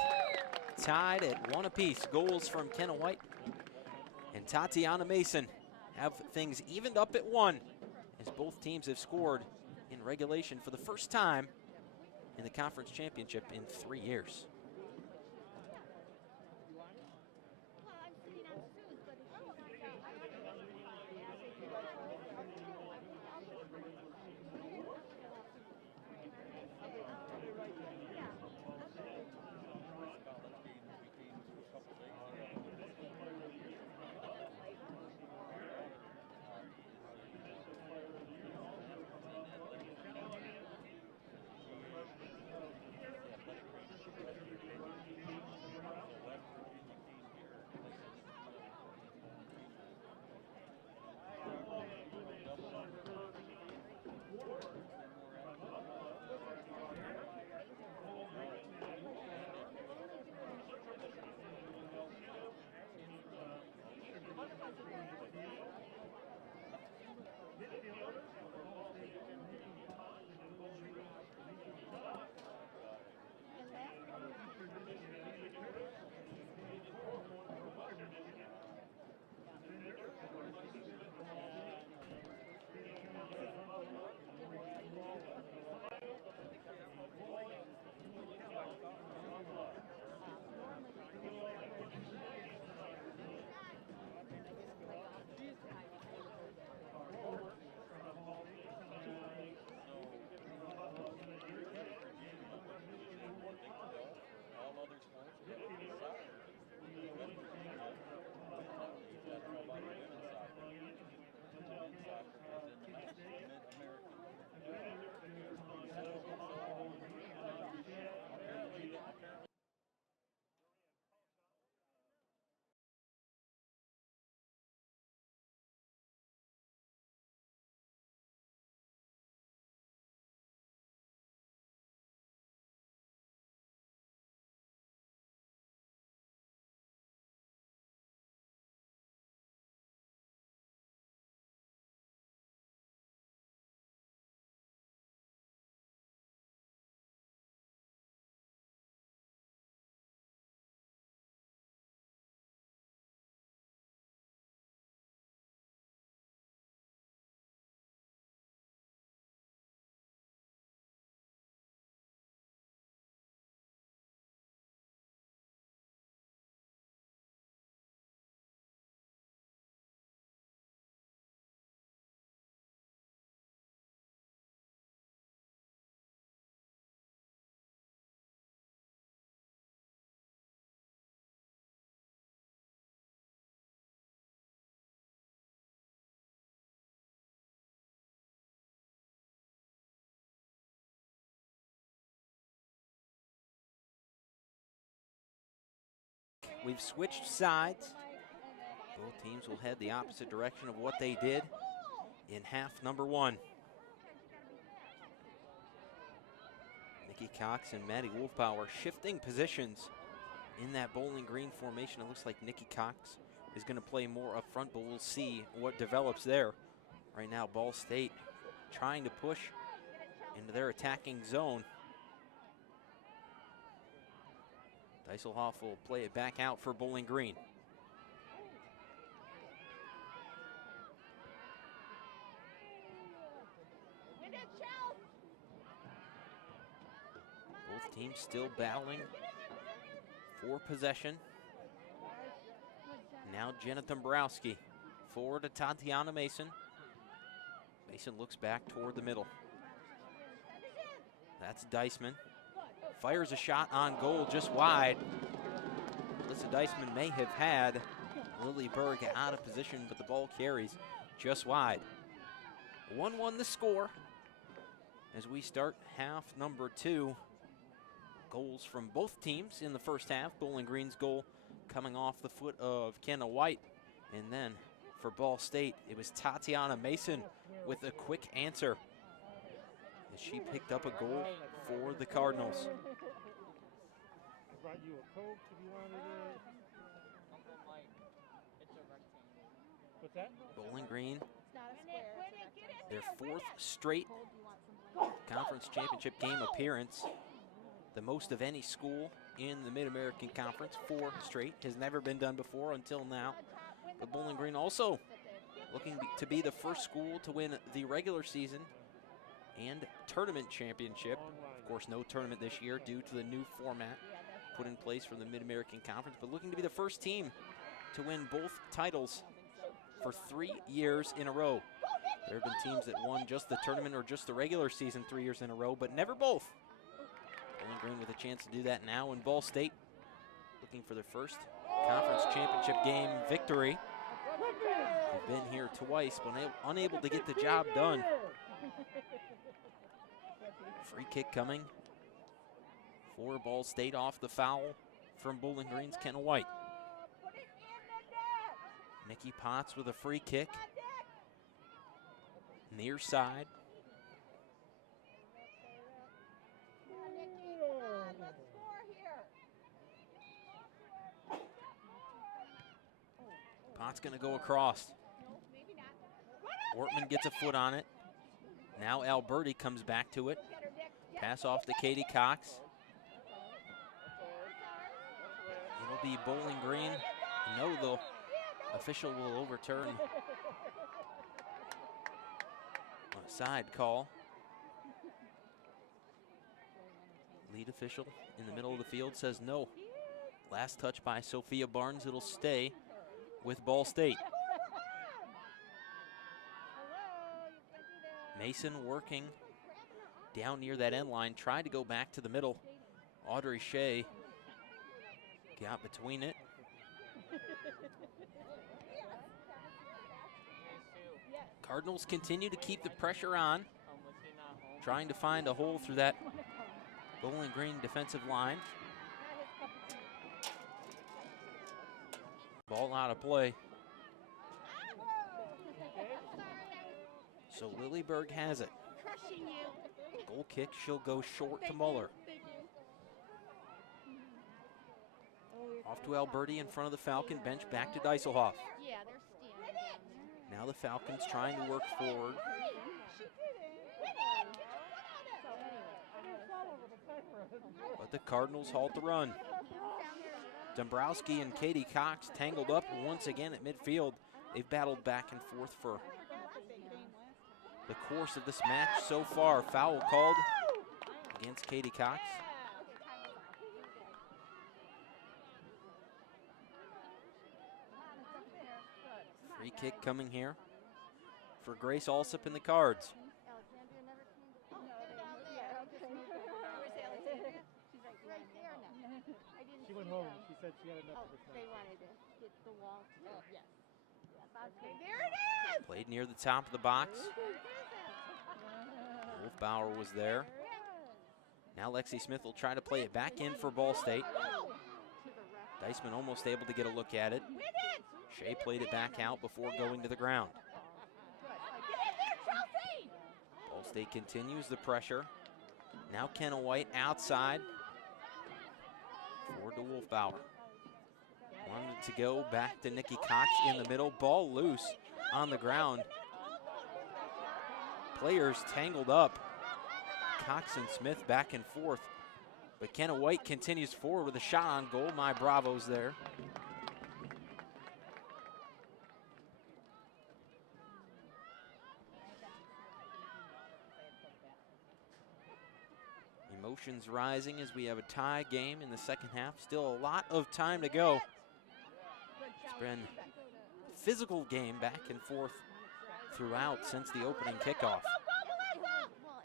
Tied at 1 apiece. Goals from Kenna White and Tatiana Mason have things evened up at 1 as both teams have scored in regulation for the first time in the conference championship in 3 years. Well, I'm sitting on Sue's, but it's We've switched sides. Both teams will head the opposite direction of what they did in half number 1. Nikki Cox and Maddie Wolfbauer shifting positions in that Bowling Green formation. It looks like Nikki Cox is going to play more up front, but we'll see what develops there. Right now, Ball State trying to push into their attacking zone. Deiselhoff will play it back out for Bowling Green. Both teams still battling for possession. Now Jenna Dombrowski forward to Tatiana Mason. Mason looks back toward the middle. That's Deisman. Fires a shot on goal just wide. Alyssa Deisman may have had Lily Berg out of position, but the ball carries just wide. 1-1 the score as we start half number 2. Goals from both teams in the first half. Bowling Green's goal coming off the foot of Kenna White. And then for Ball State, it was Tatiana Mason with a quick answer as she picked up a goal for the Cardinals. Brought you a Coke if you wanted it. Uncle Mike, it's a rectangle. What's that? Bowling Green, It's not a square. It's a their rectangle. 4th straight Cold, you want some blanket? conference championship game appearance. The most of any school in the Mid-American Conference. 4 straight. Has never been done before until now. But Bowling Green also looking to be the first school to win the regular season and tournament championship. Of course, no tournament this year due to the new format put in place for the Mid-American Conference, but looking to be the first team to win both titles for 3 years in a row. There have been teams that won just the tournament or just the regular season 3 years in a row, but never both. Bowling Green with a chance to do that now, and Ball State looking for their first conference championship game victory. They've been here twice, but unable to get the job done. Free kick coming for Ball State off the foul from Bowling Green's Kenna White. Nikki Potts with a free kick. Near side. Potts gonna go across. Ortman gets a foot on it. Now Alberti comes back to it. Pass off to Katie Cox. It'll be Bowling Green. No, the official will overturn a side call. Lead official in the middle of the field says no. Last touch by Sophia Barnes. It'll stay with Ball State. Mason working down near that end line, tried to go back to the middle. Audrey Shea got between it. Cardinals continue to keep the pressure on, trying to find a hole through that Bowling Green defensive line. Ball out of play. So Lilleberg has it. Goal kick, she'll go short to Muller. Off to Alberti in front of the Falcon bench, back to Dieselhoff. Yeah, they're standing down there. Now the Falcons trying to work forward. But the Cardinals halt the run. Dombrowski and Katie Cox tangled up once again at midfield. They've battled back and forth for the course of this match so far. Foul called against Katie Cox. Free kick coming here for Grace Alsop in the Cards. Alexandria never came to. Where's Alexandria? She's right there now. I didn't She went see home. them. She said she had enough Oh, of this they night. wanted to get the wall. Oh, yes. Okay, there it is. Played near the top of the box. Wolfbauer was there. Now Lexi Smith will try to play it back in for Ball State. Deisman almost able to get a look at it. Shea played it back out before going to the ground. Ball State continues the pressure. Now Kenna White outside. Forward to Wolfbauer. Wanted to go back to Nikki Cox in the middle. Ball loose on the ground. Players tangled up. Cox and Smith back and forth. But Kenna White continues forward with a shot on goal. My bravos there. Emotions rising as we have a tie game in the second half. Still a lot of time to go. It's been a physical game back and forth throughout since the opening kickoff.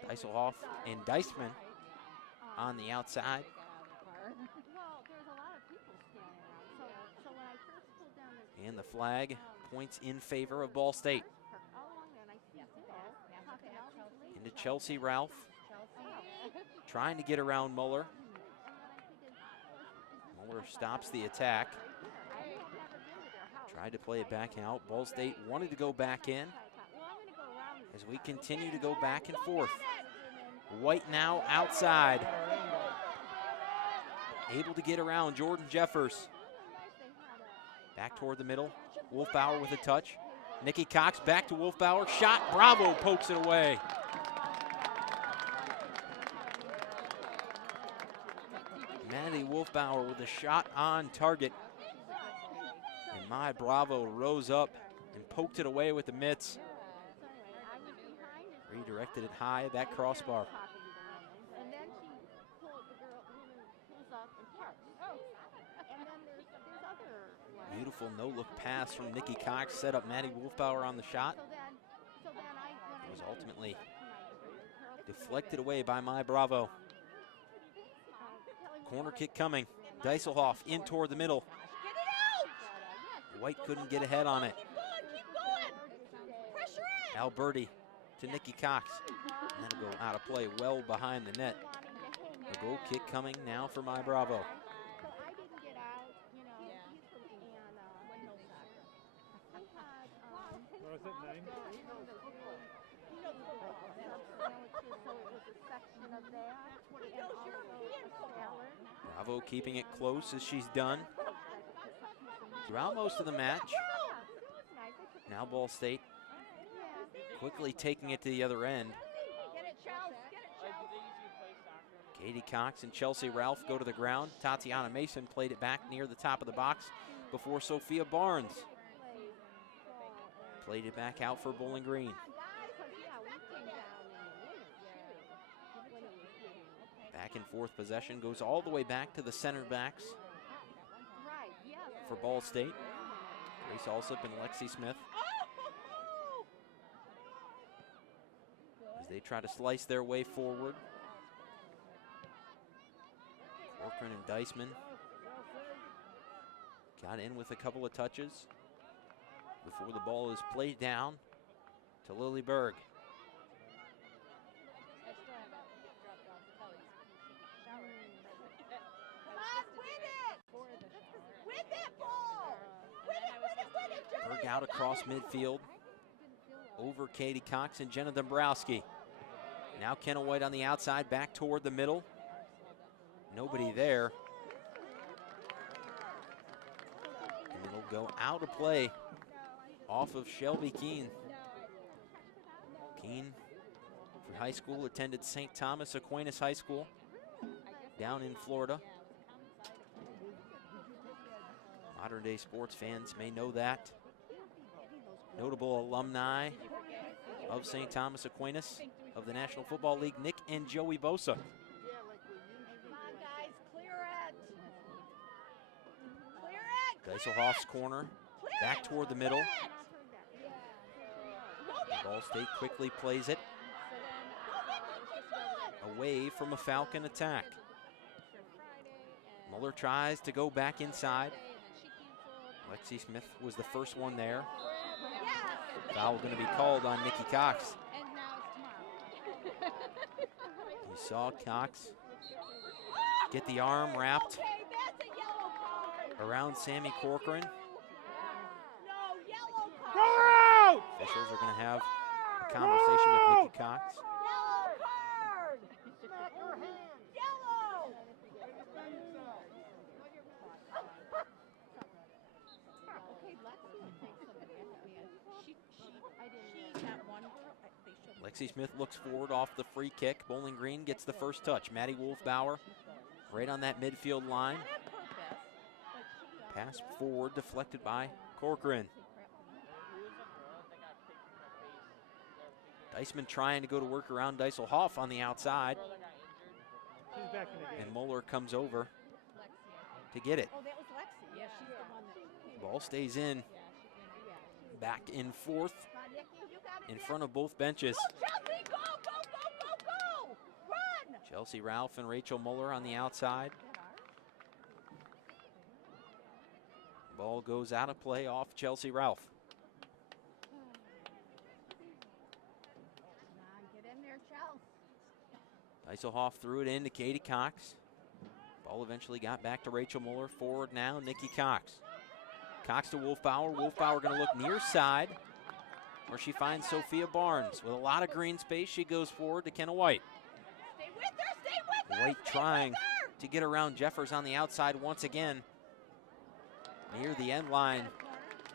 Dieselhoff and Deisman on the outside. Well, there's a lot of people standing around. So when I first pulled down the And the flag points in favor of Ball State. all along there, and I see Bill talking all these ladies. Into Chelsea Ralph, trying to get around Muller. Muller stops the attack. Tried to play it back out. Ball State wanted to go back in as we continue to go back and forth. White now outside. Able to get around Jordan Jeffers. Back toward the middle. Wolfbauer with a touch. Nikki Cox back to Wolfbauer. Shot. Bravo pokes it away. Maddie Wolfbauer with a shot on target. And my Bravo rose up and poked it away with the mitts. Redirected it high at that crossbar. And then she pulled the girl pulls up and parks. And then there's other. Beautiful no-look pass from Nikki Cox set up Maddie Wolfbauer on the shot. So then It was ultimately deflected away by my Bravo. Corner kick coming. Deiselhoff in toward the middle. White couldn't get ahead on it. Alberti to Nikki Cox. And that'll go out of play well behind the net. A goal kick coming now for my Bravo. So I didn't get out, you know. He's from Indiana. What was it, 9? So it was a section of that, and also a salad. Bravo keeping it close as she's done throughout most of the match. Now Ball State quickly taking it to the other end. Katie Cox and Chelsea Ralph go to the ground. Tatiana Mason played it back near the top of the box before Sophia Barnes played it back out for Bowling Green. Back and forth possession goes all the way back to the center backs for Ball State. Grace Alsop and Lexi Smith as they try to slice their way forward. Cochrane and Deisman got in with a couple of touches before the ball is played down to Lily Berg. Berg out across midfield over Katie Cox and Jenna Dombrowski. Now Kenna White on the outside, back toward the middle. Nobody there. And it'll go out of play off of Shelby Keene. Keene, for high school, attended St. Thomas Aquinas High School down in Florida. Modern day sports fans may know that. Notable alumni of St. Thomas Aquinas of the National Football League, Nick and Joey Bosa. Deiselhoff's corner, back toward the middle. Ball State quickly plays it away from a Falcon attack. Muller tries to go back inside. Lexi Smith was the first one there. Foul going to be called on Nikki Cox. You saw Cox get the arm wrapped around Sammy Corcoran. Officials are going to have a conversation with Nikki Cox. Lexi Smith looks forward off the free kick. Bowling Green gets the first touch. Maddie Wolfbauer right on that midfield line. Pass forward, deflected by Corcoran. Deisman trying to go to work around Deiselhoff on the outside. And Muller comes over to get it. Ball stays in. Back in fourth, in front of both benches. Chelsea Ralph and Rachel Muller on the outside. Ball goes out of play off Chelsea Ralph. Come on, get in there, Chelsea. Dieselhoff threw it in to Katie Cox. Ball eventually got back to Rachel Muller. Forward now, Nikki Cox. Cox to Wolfbauer. Wolfbauer going to look near side, where she finds Sophia Barnes. With a lot of green space, she goes forward to Kenna White. Stay with her, stay with her. White stay trying with her. to get around Jeffers on the outside once again. Near the end line,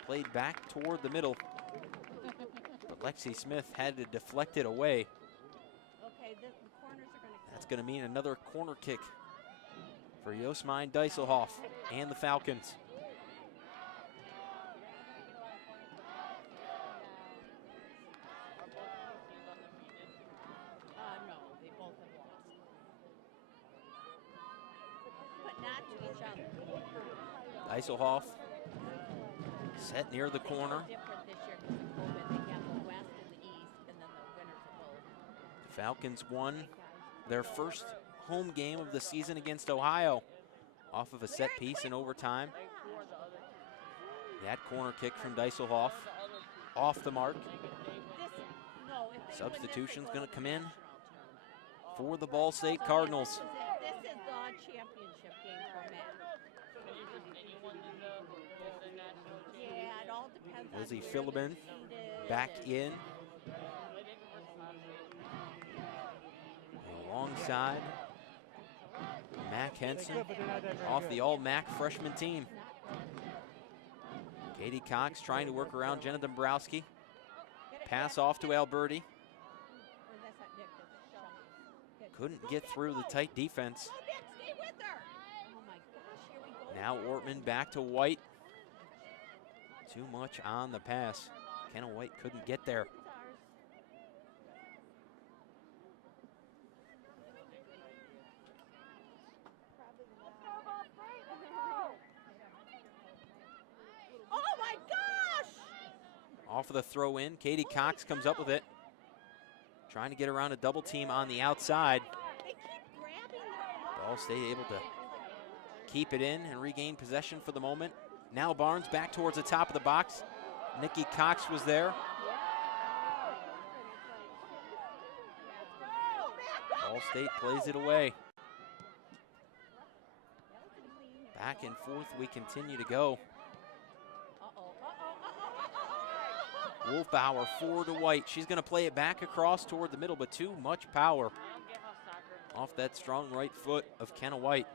played back toward the middle. But Lexi Smith had to deflect it away. Okay, the corners are going to That's going to mean another corner kick for Josmine Dieselhoff and the Falcons. No, they both have lost. But not to each other. Dieselhoff set near the corner. Different this year because of COVID. They have the West and the East, and then the winners of both. The Falcons won their first home game of the season against Ohio off of a set piece in overtime. That corner kick from Dieselhoff off the mark. Substitution's going to come in for the Ball State Cardinals. This is the championship game for Matt. Yeah, it all depends on Lizzie where Philibin they're seated back and- in. Alongside Mac Henson off the all-MAC freshman team. Katie Cox trying to work around Jenna Dombrowski. Pass off to Alberti. Or that's not Nick, that's Sean. Good. Couldn't get through the tight defense. Go, Nick, stay with her. Oh my gosh, here we go. Now Ortman back to White. Too much on the pass. Kenna White couldn't get there. Oh my gosh! Off of the throw in, Katie Cox comes up with it. Trying to get around a double team on the outside. They keep grabbing her. Ball State able to keep it in and regain possession for the moment. Now Barnes back towards the top of the box. Nikki Cox was there. Ball State plays it away. Back and forth we continue to go. Wolfbauer forward to White. She's going to play it back across toward the middle, but too much power off that strong right foot of Kenna White.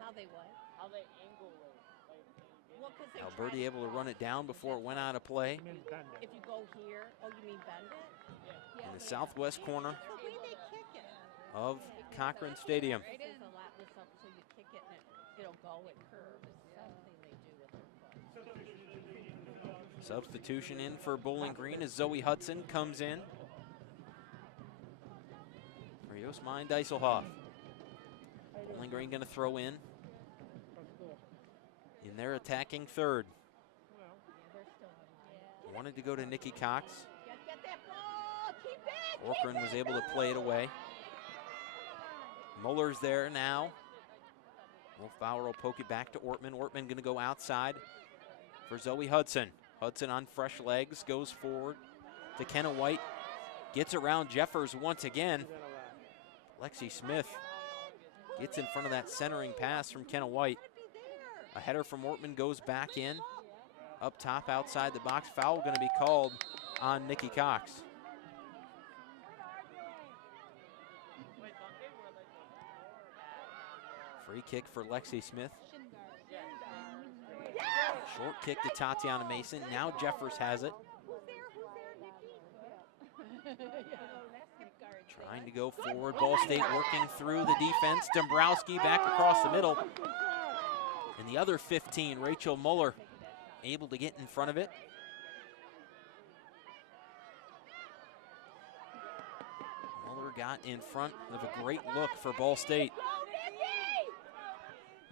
How they what? How they angle it. Well, 'cause they Alberti try able to run it down before it went out of play. if you go here, oh, you mean bend it? Yeah. In the southwest corner That's the way they kick it. of Cochrane Stadium. This is a lot this up, so you kick it and it'll go at curves. Something they do with their foot. Substitution in for Bowling Green as Zoe Hudson comes in. For Josmine Dieselhoff. Bowling Green going to throw in their attacking third. Yeah, they're still on. Wanted to go to Nikki Cox. Get that ball! Keep it! Corcoran was able to play it away. Muller's there now. Wolfbauer will poke it back to Ortman. Ortman going to go outside for Zoe Hudson. Hudson on fresh legs, goes forward to Kenna White. Gets around Jeffers once again. Lexi Smith gets in front of that centering pass from Kenna White. A header from Ortman goes back in. Up top outside the box. Foul going to be called on Nikki Cox. Free kick for Lexi Smith. Short kick to Tatiana Mason. Now Jeffers has it. Trying to go forward. Ball State working through the defense. Dombrowski back across the middle. And the other 15, Rachel Muller, able to get in front of it. Muller got in front of a great look for Ball State.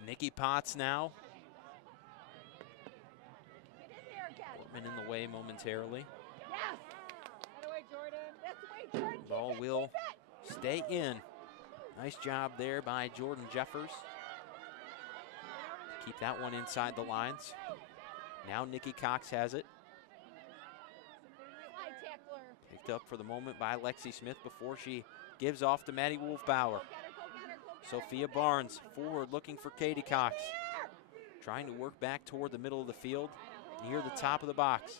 Nikki Potts now. Ortman in the way momentarily. Ball will stay in. Nice job there by Jordan Jeffers. Keep that one inside the lines. Now Nikki Cox has it. Picked up for the moment by Lexi Smith before she gives off to Maddie Wolfbauer. Sophia Barnes forward looking for Katie Cox. Trying to work back toward the middle of the field near the top of the box.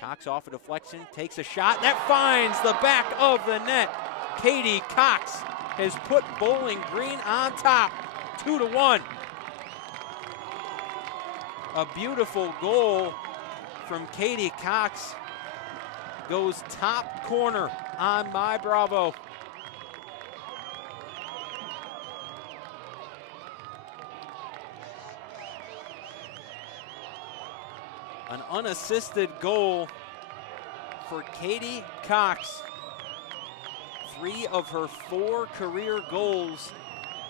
Cox off a deflection, takes a shot that finds the back of the net. Katie Cox has put Bowling Green on top, 2-1. A beautiful goal from Katie Cox. Goes top corner on My Bravo. An unassisted goal for Katie Cox. 3 of her 4 career goals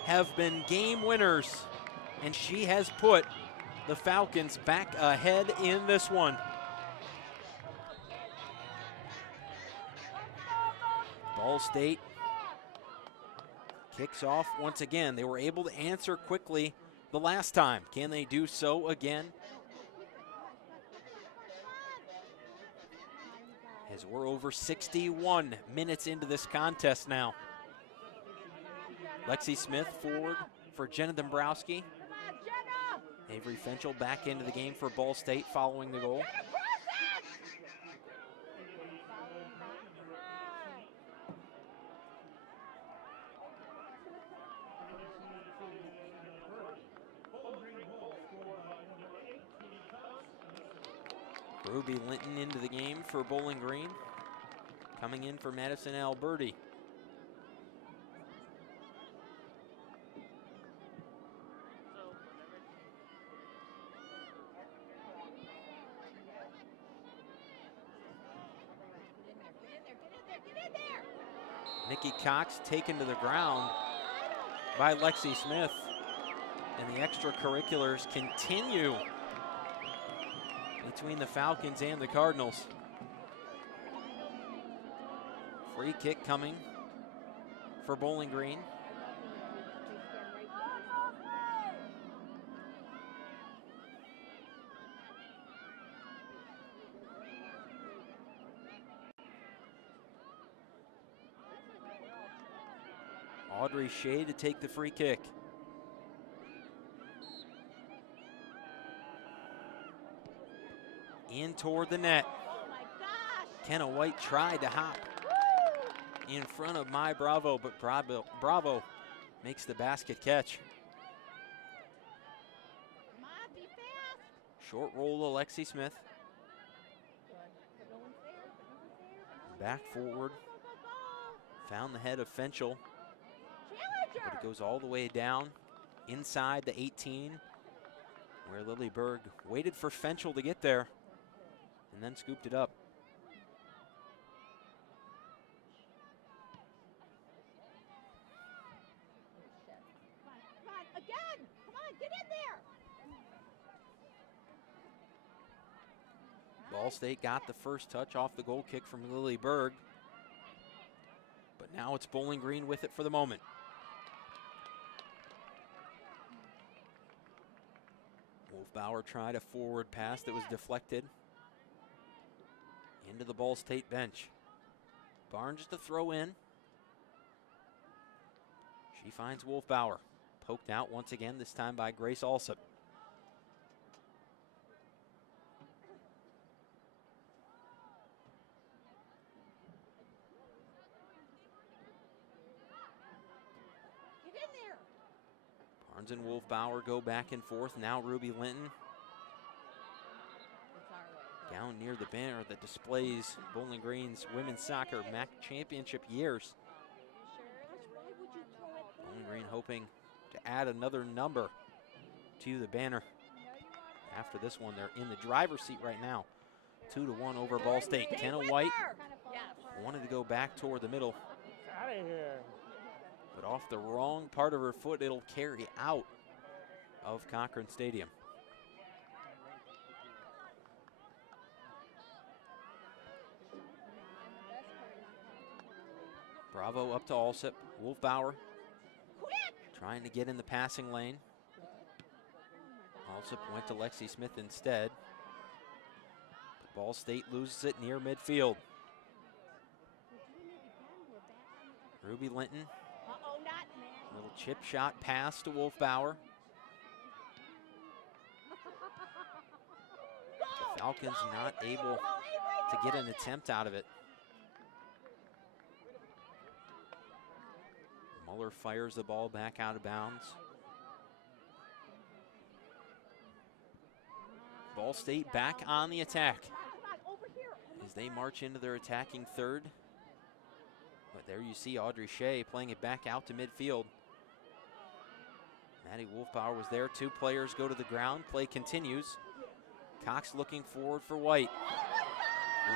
have been game winners, and she has put the Falcons back ahead in this one. Ball State kicks off once again. They were able to answer quickly the last time. Can they do so again? As we're over 61 minutes into this contest now. Lexi Smith forward for Jenna Dombrowski. Avery Fenchel back into the game for Ball State following the goal. Ruby Linton into the game for Bowling Green. Coming in for Madison Alberti. Nikki Cox taken to the ground by Lexi Smith. And the extracurriculars continue between the Falcons and the Cardinals. Free kick coming for Bowling Green. Audrey Shea to take the free kick. In toward the net. Kenna White tried to hop in front of My Bravo, but Bravo makes the basket catch. Short roll to Lexi Smith. Back forward. Found the head of Fenchel. But it goes all the way down inside the 18, where Lily Berg waited for Fenchel to get there and then scooped it up. Ball State got the first touch off the goal kick from Lily Berg. But now it's Bowling Green with it for the moment. Wolfbauer tried a forward pass that was deflected into the Ball State bench. Barnes to throw in. She finds Wolfbauer. Poked out once again, this time by Grace Alsop. Barnes and Wolfbauer go back and forth. Now Ruby Linton down near the banner that displays Bowling Green's women's soccer MAC championship years. Bowling Green hoping to add another number to the banner. After this one, they're in the driver's seat right now. 2-1 over Ball State. Kenna White wanted to go back toward the middle. Out of here. But off the wrong part of her foot, it'll carry out of Cochrane Stadium. Bravo up to Alsip. Wolfbauer trying to get in the passing lane. Alsip went to Lexi Smith instead. Ball State loses it near midfield. Ruby Linton. Little chip shot pass to Wolfbauer. The Falcons not able to get an attempt out of it. Muller fires the ball back out of bounds. Ball State back on the attack as they march into their attacking third. But there you see Audrey Shea playing it back out to midfield. Maddie Wolfbauer was there. Two players go to the ground. Play continues. Cox looking forward for White.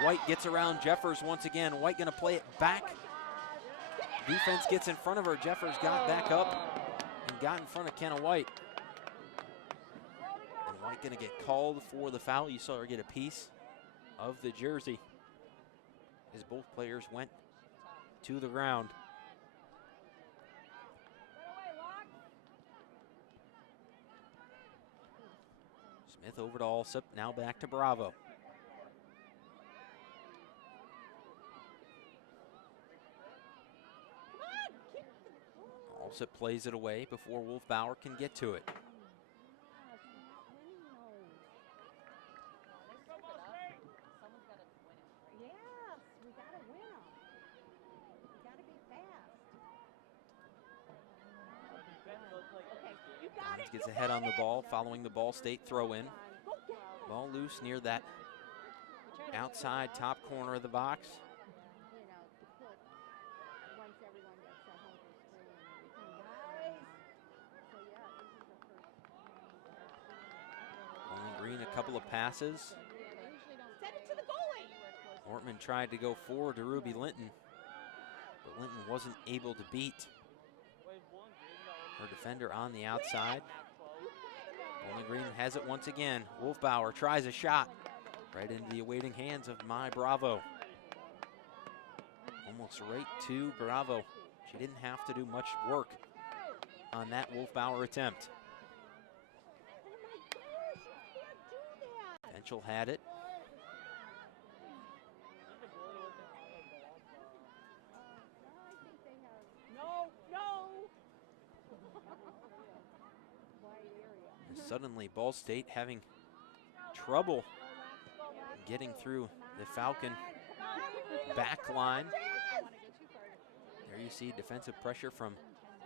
White gets around Jeffers once again. White going to play it back. Defense gets in front of her. Jeffers got back up and got in front of Kenna White. And White going to get called for the foul. You saw her get a piece of the jersey as both players went to the ground. Smith over to Alsip, now back to Bravo. Alsip plays it away before Wolfbauer can get to it. Gets ahead on the ball following the Ball State throw in. Ball loose near that outside top corner of the box. Bowling Green a couple of passes. Ortman tried to go forward to Ruby Linton, but Linton wasn't able to beat her defender on the outside. Bowling Green has it once again. Wolfbauer tries a shot right into the awaiting hands of my Bravo. Almost right to Bravo. She didn't have to do much work on that Wolfbauer attempt. Fenchel had it. Suddenly, Ball State having trouble getting through the Falcon back line. There you see defensive pressure from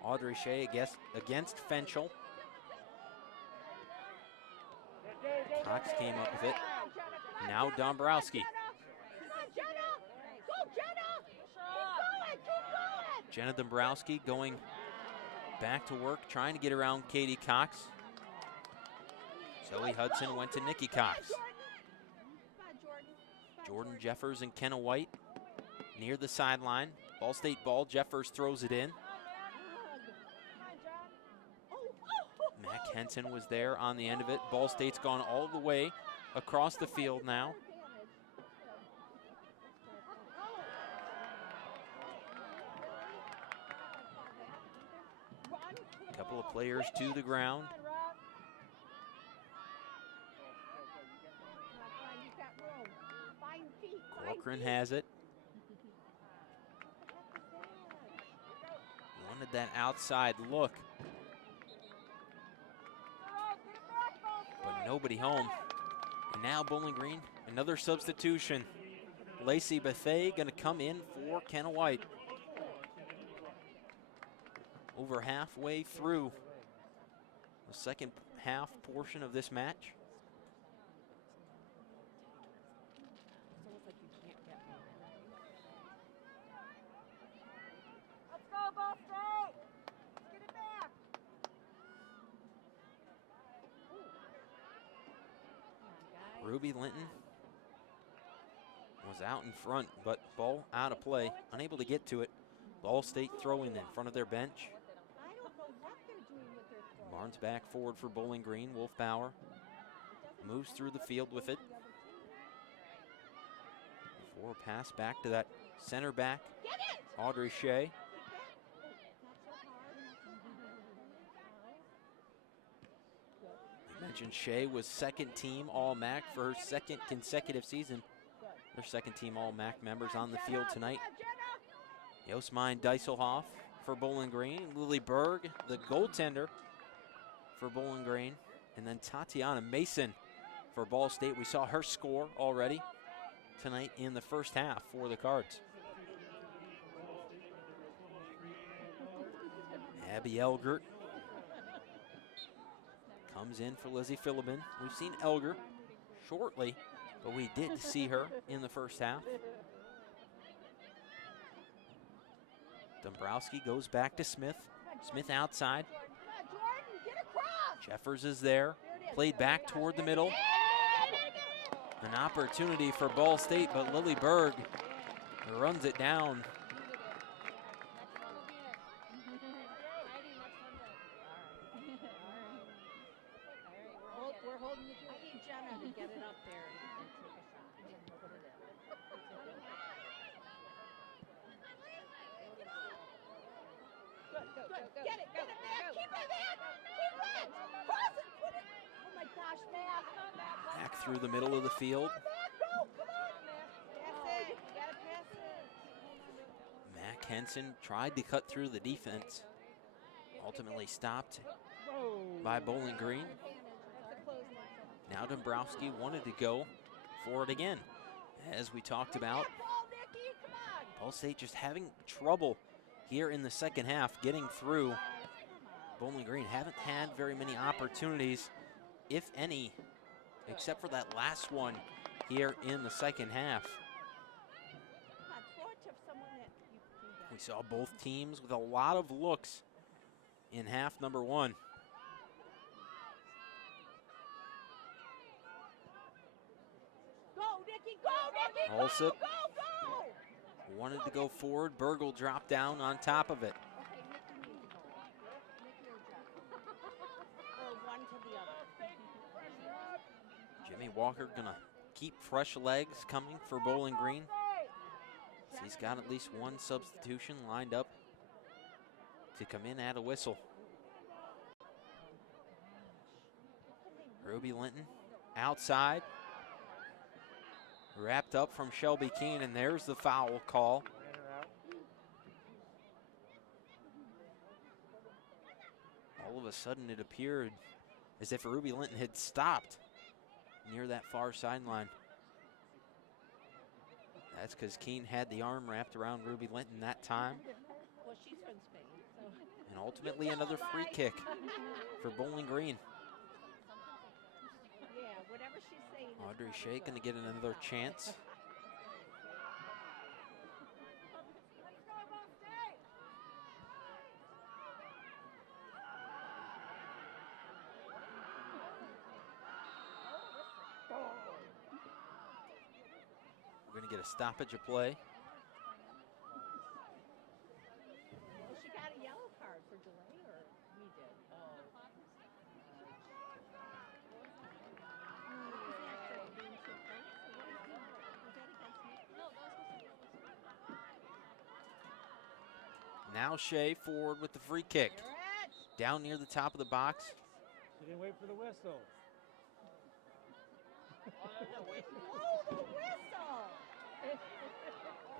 Audrey Shea against Fenchel. Cox came up with it. Now Dombrowski. Jenna Dombrowski going back to work, trying to get around Katie Cox. Zoe Hudson went to Nikki Cox. Jordan Jeffers and Kenna White near the sideline. Ball State ball, Jeffers throws it in. Mac Henson was there on the end of it. Ball State's gone all the way across the field now. A couple of players to the ground. Cochrane has it. Wanted that outside look, but nobody home. And now Bowling Green, another substitution. Lacey Bethay going to come in for Kenna White. Over halfway through the second half portion of this match. Ruby Linton was out in front, but ball out of play, unable to get to it. Ball State throwing in front of their bench. Barnes back forward for Bowling Green. Wolfbauer moves through the field with it. Before pass back to that center back. Audrey Shea. I mentioned Shea was second team All-MAC for her second consecutive season. Their second team All-MAC members on the field tonight. Josmine Dieselhoff for Bowling Green. Lily Berg, the goaltender for Bowling Green. And then Tatiana Mason for Ball State. We saw her score already tonight in the first half for the Cards. Abby Elgert comes in for Lizzie Philibin. We've seen Elger shortly, but we did see her in the first half. Dombrowski goes back to Smith. Smith outside. Jeffers is there. Played back toward the middle. An opportunity for Ball State, but Lily Berg runs it down. We're holding you to it. I need Jenna to get it up there and take a shot. And put it in. Go. Get it, man. Keep it, man. Keep it. Cross it. Put it. Oh my gosh, Matt. Back through the middle of the field. Go. Come on. Pass it. You gotta pass it. Mac Henson tried to cut through the defense. Ultimately stopped by Bowling Green. Now Dombrowski wanted to go for it again. As we talked about, Ball State just having trouble here in the second half getting through. Bowling Green haven't had very many opportunities, if any, except for that last one here in the second half. We saw both teams with a lot of looks in half number one. Alsop wanted to go forward. Burgle dropped down on top of it. Jimmy Walker gonna keep fresh legs coming for Bowling Green. He's got at least one substitution lined up to come in at a whistle. Ruby Linton outside. Wrapped up from Shelby Keene, and there's the foul call. All of a sudden it appeared as if Ruby Linton had stopped near that far sideline. That's because Keene had the arm wrapped around Ruby Linton that time. Well, she's from Spain, so. And ultimately another free kick for Bowling Green. Yeah, whatever she's saying. Audrey Shea going to get another chance. We're going to get a stoppage of play. Well, she got a yellow card for delay, or we did? Now Shea forward with the free kick. Down near the top of the box. She didn't wait for the whistle.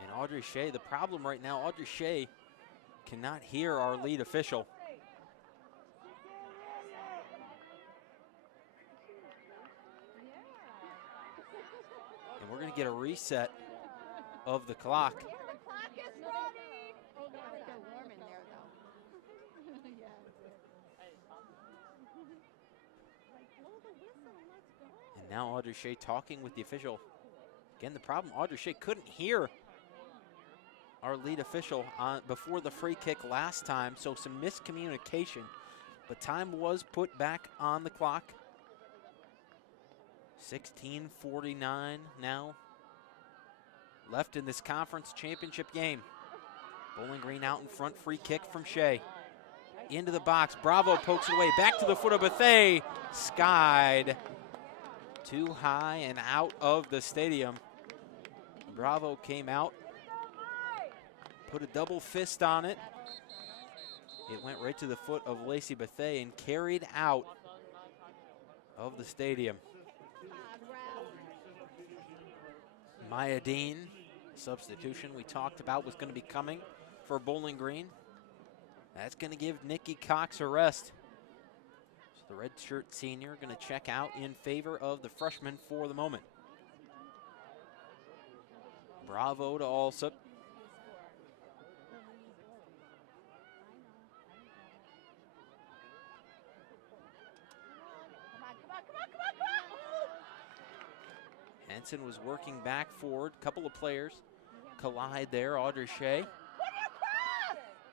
And Audrey Shea, the problem right now, Audrey Shea cannot hear our lead official. And we're going to get a reset of the clock. And now Audrey Shea talking with the official. Again, the problem, Audrey Shea couldn't hear our lead official before the free kick last time, so some miscommunication. But time was put back on the clock. 16:49 now left in this conference championship game. Bowling Green out in front, free kick from Shea. Into the box, Bravo pokes it away, back to the foot of Bethea, skied too high and out of the stadium. Bravo came out, put a double fist on it. It went right to the foot of Lacey Bethay and carried out of the stadium. Maya Dean, substitution we talked about was going to be coming for Bowling Green. That's going to give Nikki Cox a rest. So the redshirt senior going to check out in favor of the freshman for the moment. Bravo to Alsop. Henson was working back forward. Couple of players collide there. Audrey Shea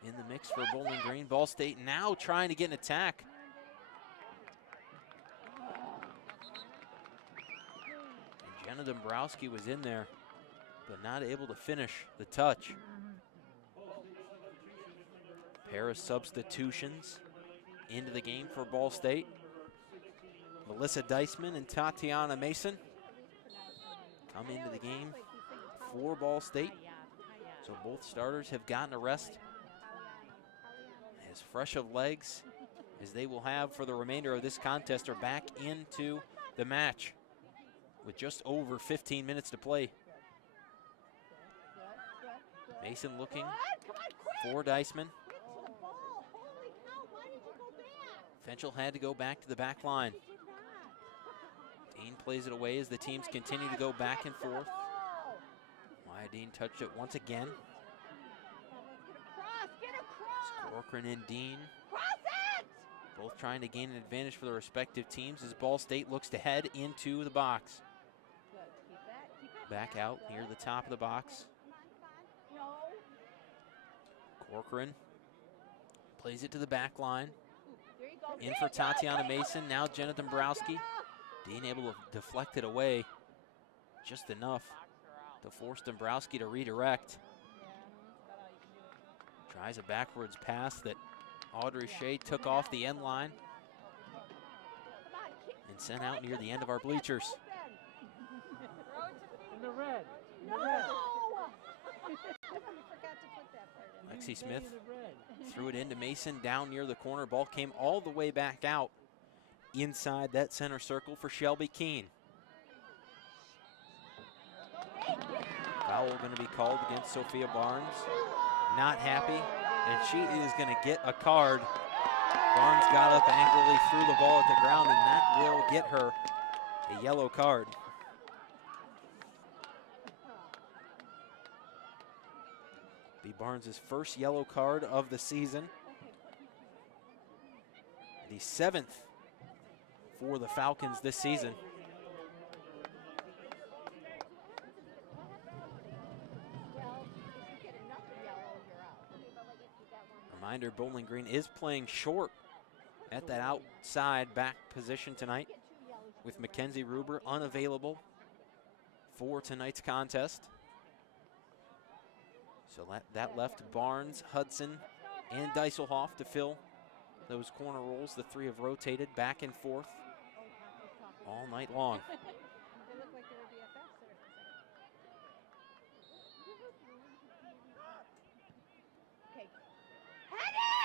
in the mix for Bowling Green. Ball State now trying to get an attack. And Jenna Dombrowski was in there, but not able to finish the touch. Pair of substitutions into the game for Ball State. Melissa Deisman and Tatiana Mason come into the game for Ball State. So both starters have gotten a rest. As fresh of legs as they will have for the remainder of this contest are back into the match with just over 15 minutes to play. Mason looking for Deisman. Fenchel had to go back to the back line. Dean plays it away as the teams continue to go back and forth. Maya Dean touched it once again. Cochrane and Dean both trying to gain an advantage for their respective teams as Ball State looks to head into the box. Back out near the top of the box. Cochrane plays it to the back line. In for Tatiana Mason, now Jenna Dombrowski. Dean able to deflect it away just enough to force Dombrowski to redirect. Tries a backwards pass that Audrey Shea took off the end line and sent out near the end of our bleachers. In the red. In the red. Lexi Smith threw it into Mason down near the corner. Ball came all the way back out inside that center circle for Shelby Keene. Foul going to be called against Sophia Barnes. Not happy, and she is going to get a card. Barnes got up angrily, threw the ball at the ground, and that will get her a yellow card. Be Barnes' first yellow card of the season. The 7th for the Falcons this season. Reminder, Bowling Green is playing short at that outside back position tonight with Mackenzie Ruber unavailable for tonight's contest. So that left Barnes, Hudson, and Dieselhoff to fill those corner roles. The three have rotated back and forth all night long.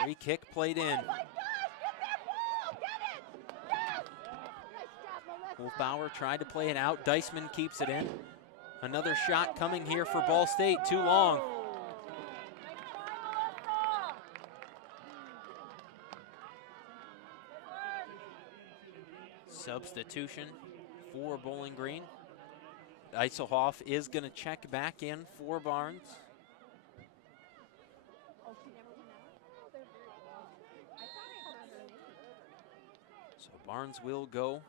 Free kick played in. Wolfbauer tried to play it out. Deisman keeps it in. Another shot coming here for Ball State, too long. Substitution for Bowling Green. Dieselhoff is going to check back in for Barnes. So Barnes will go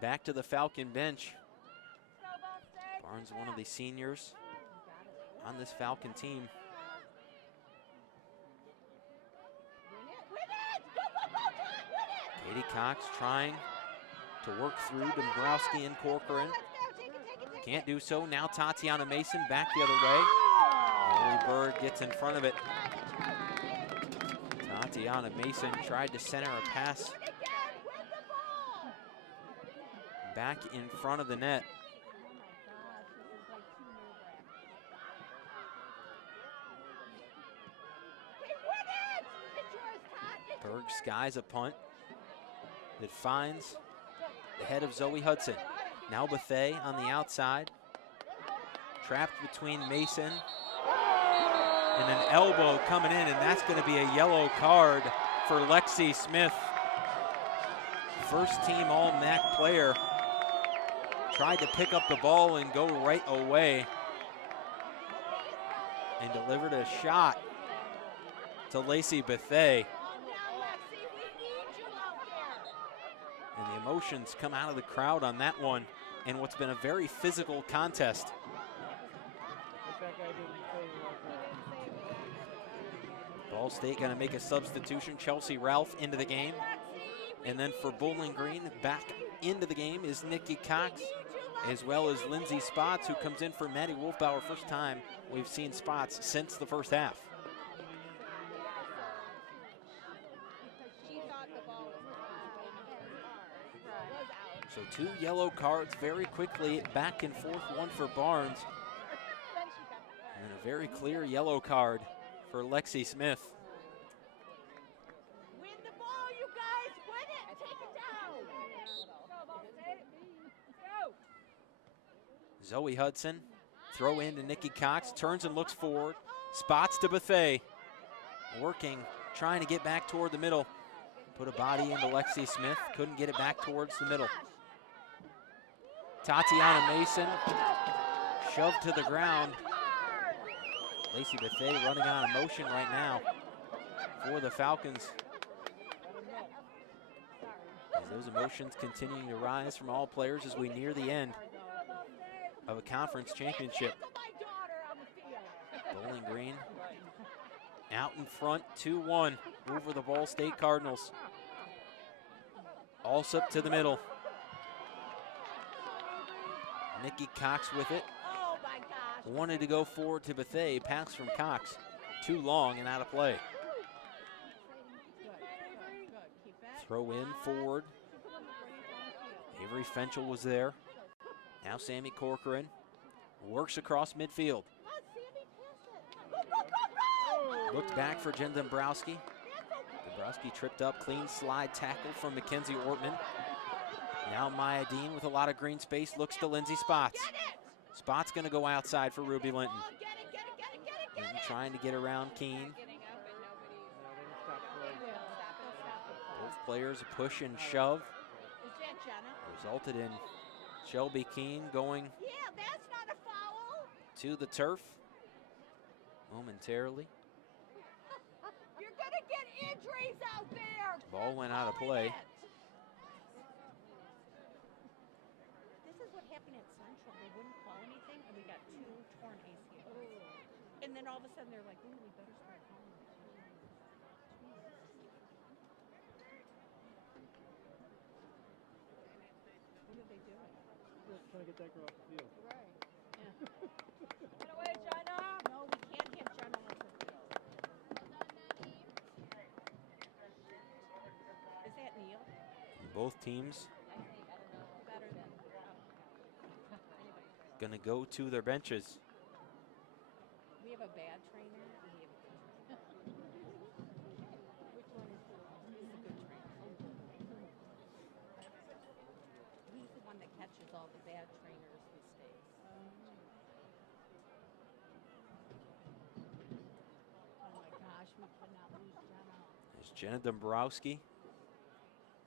back to the Falcon bench. Barnes, one of the seniors on this Falcon team. Katie Cox trying to work through Dombrowski and Corcoran. Can't do so. Now Tatiana Mason back the other way. Lily Berg gets in front of it. Tatiana Mason tried to center a pass back in front of the net. skies a punt that finds the head of Zoe Hudson. Now Bethea on the outside, trapped between Mason and an elbow coming in, and that's going to be a yellow card for Lexi Smith. First team All-MAC player. Tried to pick up the ball and go right away and delivered a shot to Lacey Bethea. And the emotions come out of the crowd on that one in what's been a very physical contest. Ball State going to make a substitution. Chelsea Ralph into the game. And then for Bowling Green, back into the game is Nikki Cox, as well as Lindsay Spots, who comes in for Maddie Wolfbauer. First time we've seen Spots since the first half. So 2 yellow cards very quickly, back and forth, one for Barnes. And then a very clear yellow card for Lexi Smith. Win the ball, you guys. Win it. Take it down. Zoe Hudson, throw in to Nikki Cox, turns and looks forward. Spots to Bethea. Working, trying to get back toward the middle. Put a body into Lexi Smith, couldn't get it back towards the middle. Tatiana Mason, shoved to the ground. Lacey Bethea running on emotion right now for the Falcons. As those emotions continuing to rise from all players as we near the end of a conference championship. Bowling Green out in front, 2-1 over the Ball State Cardinals. Alsup to the middle. Nikki Cox with it. Wanted to go forward to Bethea, pass from Cox. Too long and out of play. Throw in forward. Avery Fenchel was there. Now Sammy Corcoran works across midfield. Looked back for Jen Dombrowski. Dombrowski tripped up, clean slide tackle from Mackenzie Ortman. Now Maya Dean with a lot of green space, looks to Lindsay Spots. Spots gonna go outside for Ruby Linton. Linton trying to get around Keene. Both players push and shove. Resulted in Shelby Keene going to the turf momentarily. You're gonna get injuries out there. Ball went out of play. This is what happened at Central. They wouldn't call anything, and we got 2 torn ACLs. And then all of a sudden they're like, "Ooh, we better start calling it." What are they doing? Trying to get that girl off the field. Right. Yeah. Get away, Jenna. No, we can't have Jenna on the field. Is that Neil? Both teams Better than. gonna go to their benches. We have a bad trainer. And we have a good trainer. Which one is he? He's a good trainer. He's the one that catches all the bad trainers' mistakes. Oh my gosh, we cannot lose Jenna. There's Jenna Dombrowski,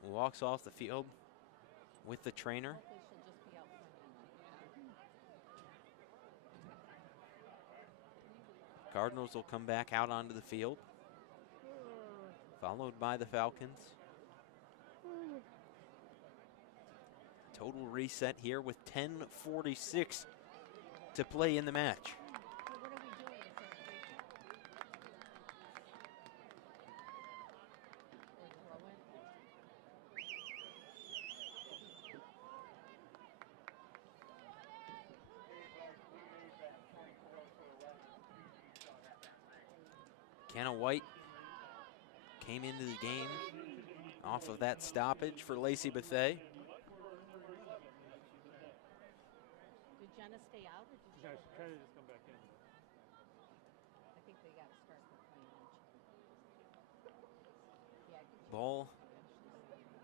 who walks off the field with the trainer. Hopefully she'll just be out front. Cardinals will come back out onto the field, followed by the Falcons. Total reset here with 10:46 to play in the match. So what are we doing? Is there a free kick? Or throw it? Kenna White came into the game off of that stoppage for Lacey Bethea. Did Jenna stay out or did she? No, she's trying to just come back in. I think they got to start with playing. Yeah, I think Ball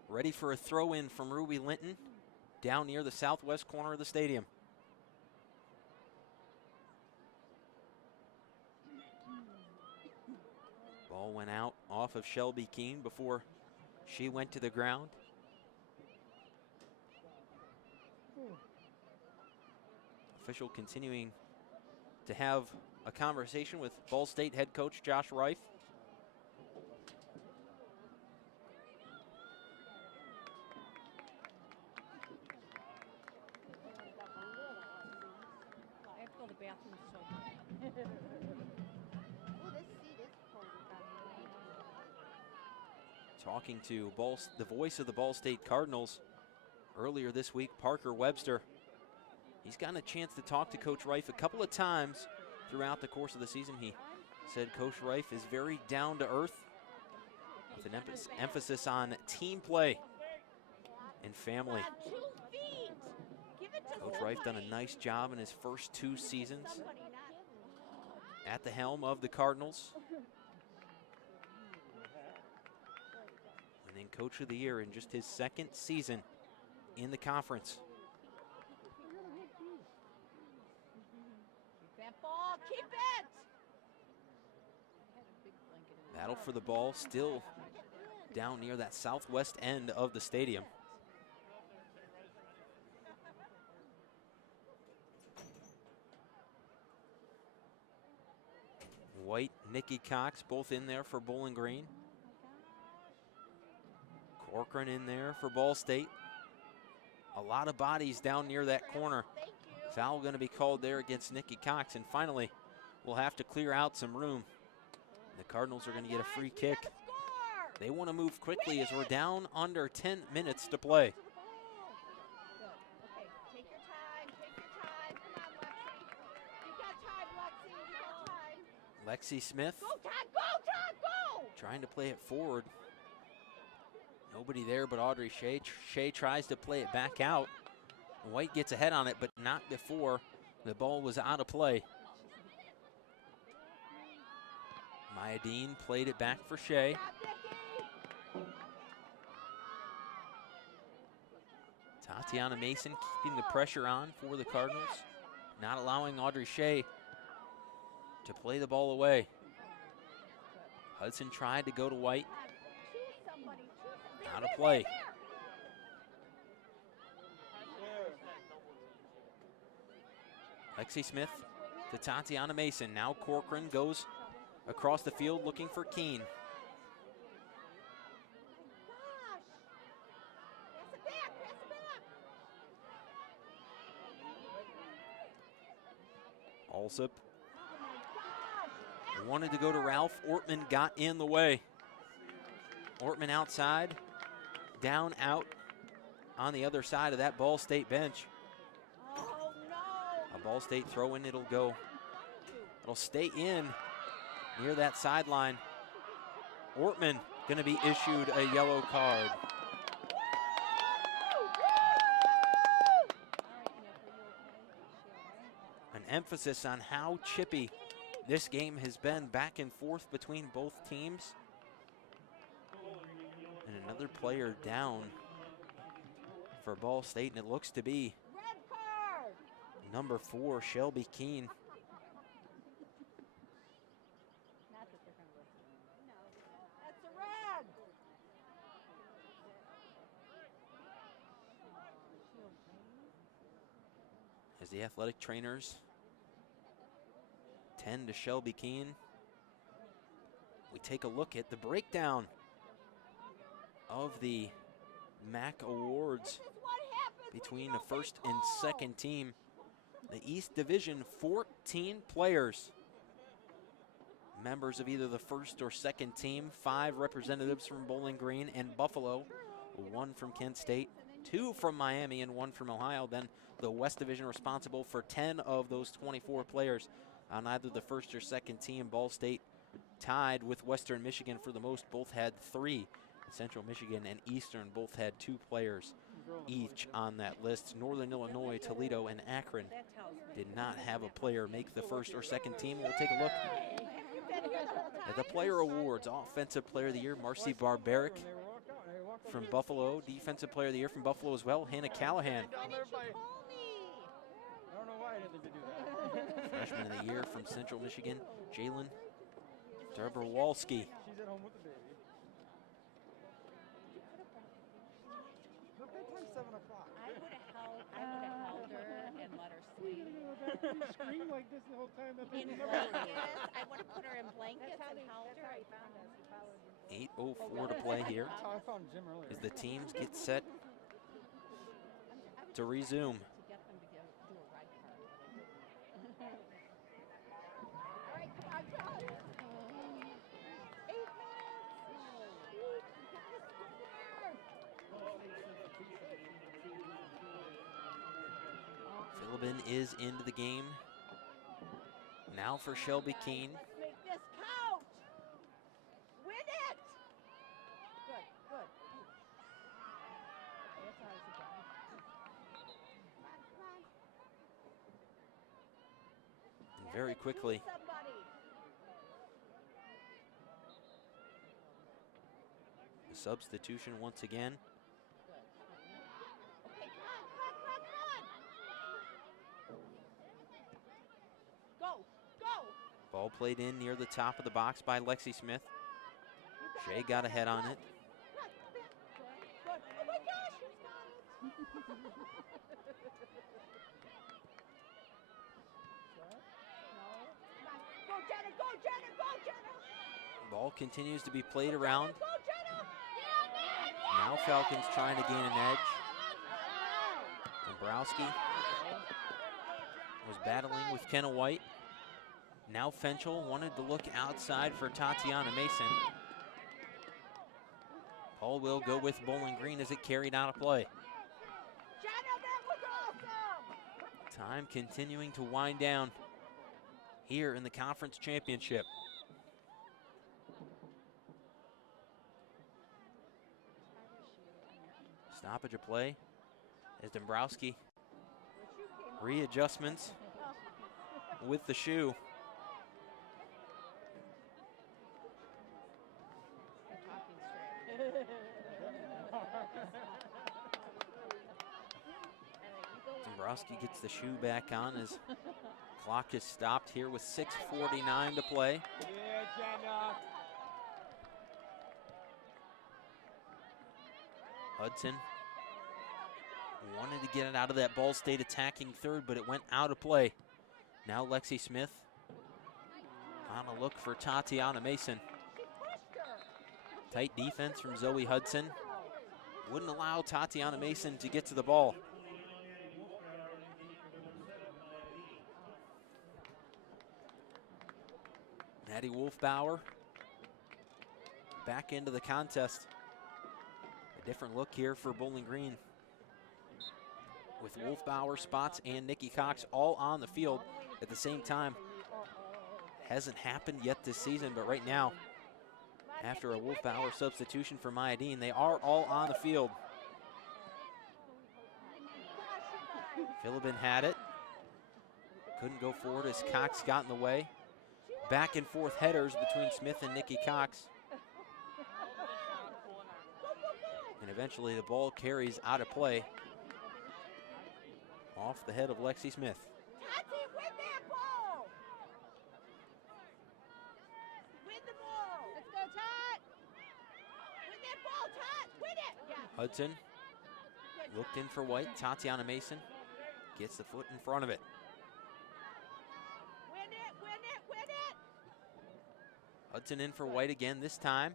ready for a throw in from Ruby Linton down near the southwest corner of the stadium. Ball went out off of Shelby Keene before she went to the ground. Official continuing to have a conversation with Ball State head coach Josh Reif. I have to go to the bathroom so bad. Oh, this seat is cold on Talking to the voice of the Ball State Cardinals earlier this week, Parker Webster. He's gotten a chance to talk to Coach Reif a couple of times throughout the course of the season. He said Coach Reif is very down to earth with an emphasis on team play and family. 2 feet. Give it to Coach Reif done a nice job in his first 2 seasons at the helm of the Cardinals. Winning Coach of the Year in just his 2nd season in the conference. That ball, keep it. Battle for the ball still down near that southwest end of the stadium. White, Nikki Cox, both in there for Bowling Green. Cochrane in there for Ball State. A lot of bodies down near that corner. Foul going to be called there against Nikki Cox, and finally we'll have to clear out some room. The Cardinals are going to get a free kick. They want to move quickly as we're down under 10 minutes to play. Okay, take your time, take your time. Come on, Lexi. You got time, Lexi, you got time. Lexi Smith Go, Todd, go, Todd, go! trying to play it forward. Nobody there but Audrey Shea. Shea tries to play it back out. White gets ahead on it, but not before the ball was out of play. Maya Dean played it back for Shea. Tatiana Mason keeping the pressure on for the Cardinals, not allowing Audrey Shea to play the ball away. Hudson tried to go to White. Out of play. Lexi Smith to Tatiana Mason. Now Cochrane goes across the field looking for Keene. Alsop wanted to go to Ralph. Ortman got in the way. Ortman outside, down, out on the other side of that Ball State bench. Oh, no. A Ball State throw in, it'll go. It'll stay in near that sideline. Ortman going to be issued a yellow card. An emphasis on how chippy this game has been, back and forth between both teams. And another player down for Ball State, and it looks to be number 4, Shelby Keene. That's a red. As the athletic trainers tend to Shelby Keene, we take a look at the breakdown of the MAC awards between the first and second team. The East Division, 14 players, members of either the first or second team, 5 representatives from Bowling Green and Buffalo, 1 from Kent State, 2 from Miami, and 1 from Ohio. Then the West Division responsible for 10 of those 24 players on either the first or second team. Ball State tied with Western Michigan for the most. Both had 3. Central Michigan and Eastern both had 2 players each on that list. Northern Illinois, Toledo, and Akron did not have a player make the first or second team. We'll take a look at the player awards. Offensive Player of the Year, Marcy Barbaric from Buffalo, Defensive Player of the Year from Buffalo as well, Hannah Callahan. Down there by, Call me. I don't know why I didn't think to do that. Freshman of the Year from Central Michigan, Jalen Dobrowolski. She's at home with the baby. Her bedtime's 7 o'clock. I would have held her and let her sleep. Scream like this the whole time. That In thing will blankets, never- I would have put her in blankets and held her. 8:04 to play here That's how I found Jim earlier. as the teams get set to resume. To get them to do a ride card. All right, come on, come on. 8 minutes. Philbin is into the game. Now for Shelby Keene. Let's make this count. Win it. Good, good. That's ours again. Come on. And very quickly, Somebody. a substitution once again. Okay, come on, come on, come on, come on. Go, go. Ball played in near the top of the box by Lexi Smith. You Shea got ahead on it. Come on, come on. Good. Oh my gosh, it's got it. Go, Jenna, go, Jenna, go, Jenna. Ball continues to be played around. Go, Jenna. Now Falcons trying to gain an edge. Dombrowski was battling with Kenna White. Now Fenchel wanted to look outside for Tatiana Mason. Paul will go with Bowling Green as it carried out of play. Jenna, that was awesome. Time continuing to wind down here in the conference championship. Stoppage of play as Dombrowski readjustments with the shoe. They're talking straight. Dombrowski gets the shoe back on as clock is stopped here with 6:49 to play. Yeah, Jenna. Hudson wanted to get it out of that Ball State attacking third, but it went out of play. Now Lexi Smith on a look for Tatiana Mason. Tight defense from Zoe Hudson. Wouldn't allow Tatiana Mason to get to the ball. Maddie Wolfbauer back into the contest. A different look here for Bowling Green, with Wolfbauer, Spots, and Nikki Cox all on the field at the same time. Hasn't happened yet this season, but right now, after a Wolfbauer substitution for Maya Dean, they are all on the field. Philbin had it. Couldn't go forward as Cox got in the way. Back and forth headers between Smith and Nikki Cox. And eventually the ball carries out of play off the head of Lexi Smith. Tati, win that ball. Win the ball. Let's go, Tot. Win that ball, Tot. Win it. Yeah. Hudson Good, looked Tot. in for White. Tatiana Mason gets the foot in front of it. Win it, win it, win it. Hudson in for White again this time.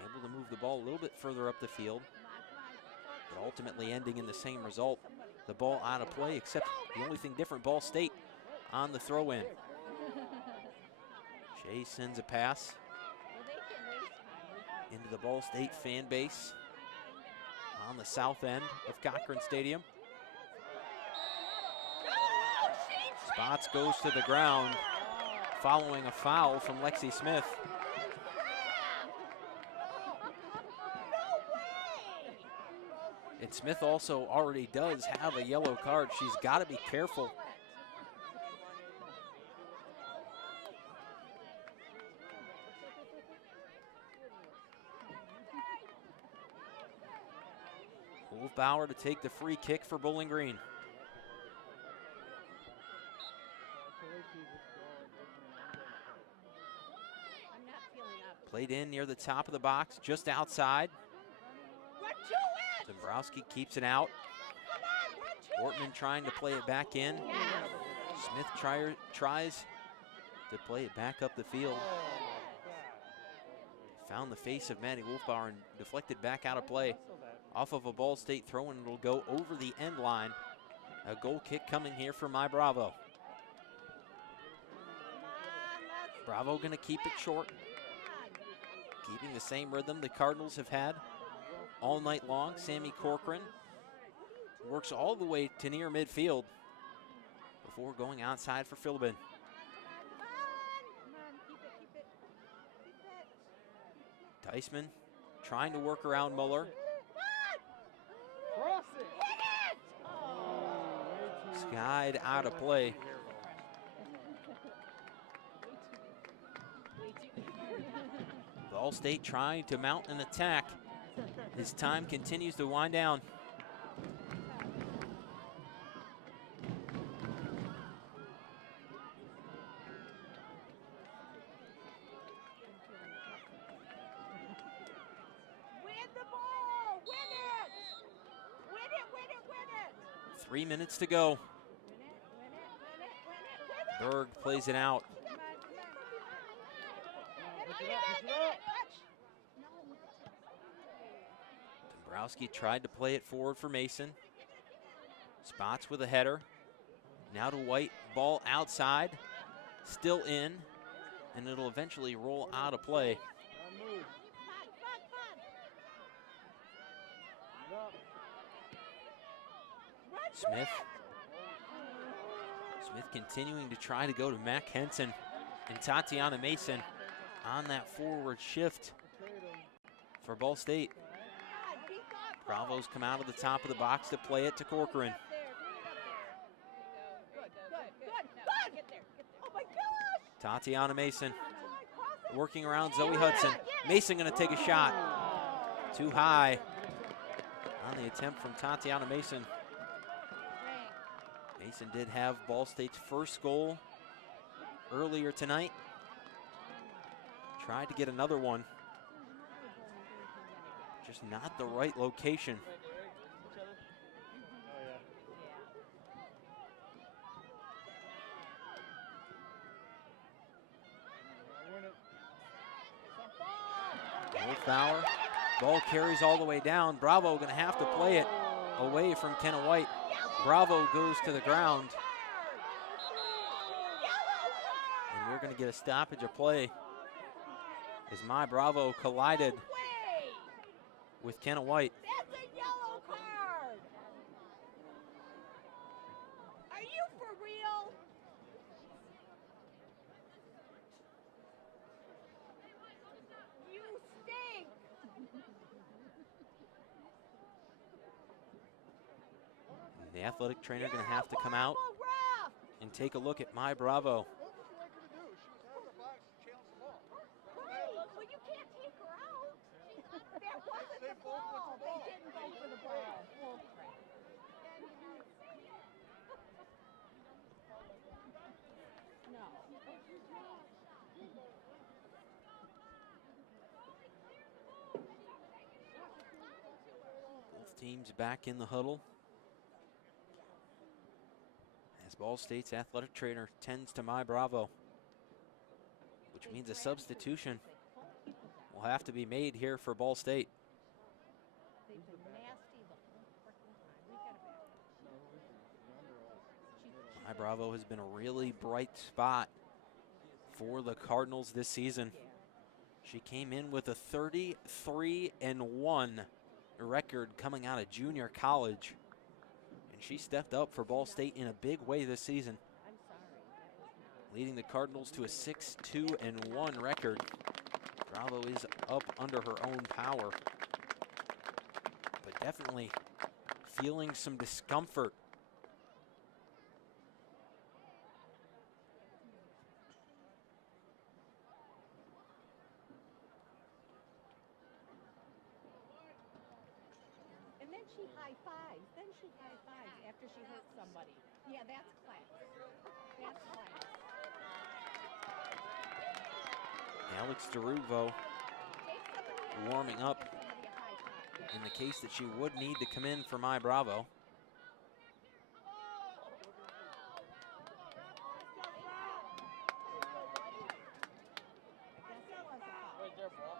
Able to move the ball a little bit further up the field, but ultimately ending in the same result. The ball out of play, except the only thing different, Ball State on the throw-in. Shea sends a pass into the Ball State fan base on the south end of Cochrane Stadium. Spots goes to the ground following a foul from Lexi Smith. And Smith also already does have a yellow card. She's got to be careful. Wolfbauer to take the free kick for Bowling Green. I'm not feeling up. Played in near the top of the box, just outside. Run to it! Dombrowski keeps it out. Come on, run to Ortman trying to play it back in. Smith tries to play it back up the field. Found the face of Maddie Wolfbauer and deflected back out of play. Off of a Ball State throw, and it'll go over the end line. A goal kick coming here for my Bravo. Bravo gonna keep it short. Keeping the same rhythm the Cardinals have had all night long. Sammy Cochrane works all the way to near midfield before going outside for Philbin. Deisman trying to work around Muller. Cross it. Skied out of play. Ball State trying to mount an attack. His time continues to wind down. Win the ball! Win it! Win it, win it, win it! 3 minutes to go. Win it, win it, win it, win it, win it! Berg plays it out. Dombrowski tried to play it forward for Mason. Spots with a header. Now to White, ball outside, still in, and it'll eventually roll out of play. Smith continuing to try to go to Mac Henson and Tatiana Mason on that forward shift for Ball State. Bravos come out of the top of the box to play it to Corcoran. Tatiana Mason working around Zoe Hudson. Mason gonna take a shot. Too high on the attempt from Tatiana Mason. Mason did have Ball State's first goal earlier tonight. Tried to get another one. Just not the right location. Wolfbauer, ball carries all the way down. Bravo gonna have to play it away from Kenna White. Bravo goes to the ground. And we're gonna get a stoppage of play as my Bravo collided with Kenna White. That's a yellow card! Are you for real? You stink! The athletic trainer gonna have to come out Ref! and take a look at my Bravo. Right, well you can't take her out. That wasn't the ball. They didn't go for the ball. Oh, crap. No. Both teams back in the huddle as Ball State's athletic trainer tends to my Bravo, which means a substitution will have to be made here for Ball State. They've been nasty the whole freaking time. We've got to back. My Bravo has been a really bright spot for the Cardinals this season. She came in with a 33-1 record coming out of junior college, and she stepped up for Ball State in a big way this season, leading the Cardinals to a 6-2-1 record. Bravo is up under her own power, but definitely feeling some discomfort. And then she high fives. Then she high fives after she hurt somebody. Yeah, that's class. That's class. Alex DeRuvo warming up Give somebody a high five. in the case that she would need to come in for my Bravo. Right there, ball.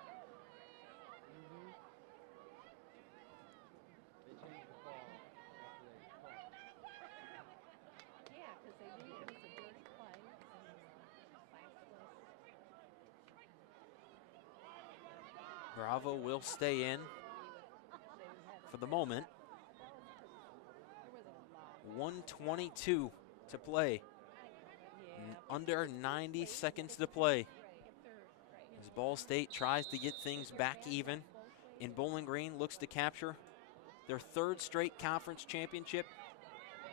They changed the call after they called. Yeah, because they knew it was a dirty play and classless. Bravo will stay in for the moment. 1:22 to play. Under 90 seconds to play. As Ball State tries to get things back even, and Bowling Green looks to capture their third straight conference championship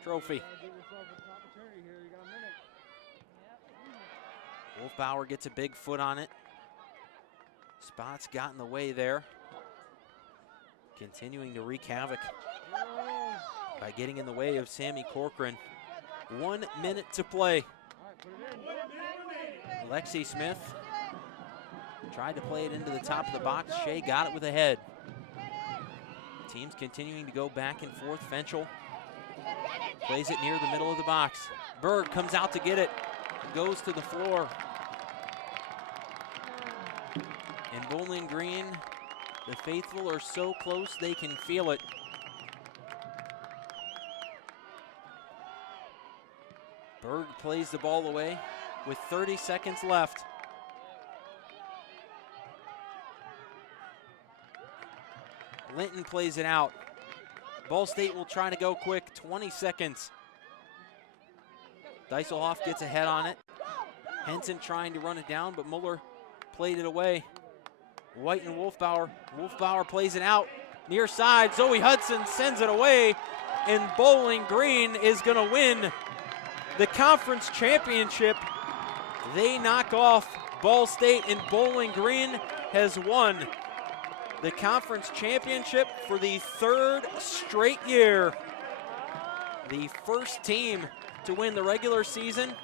trophy. Give yourself an opportunity here. You got a minute. Wolfbauer gets a big foot on it. Spots got in the way there. Continuing to wreak havoc by getting in the way of Sammy Corcoran. 1 minute to play. All right, put it in. Lexi Smith tried to play it into the top of the box. Shea got it with a head. Teams continuing to go back and forth. Fenchel plays it near the middle of the box. Berg comes out to get it. Goes to the floor. And Bowling Green, the faithful are so close they can feel it. Berg plays the ball away with 30 seconds left. Linton plays it out. Ball State will try to go quick, 20 seconds. Dieselhoff gets ahead on it. Henson trying to run it down, but Muller played it away. White and Wolfbauer. Wolfbauer plays it out. Near side, Zoe Hudson sends it away, and Bowling Green is gonna win the conference championship. They knock off Ball State, and Bowling Green has won the conference championship for the third straight year. The first team to win the regular season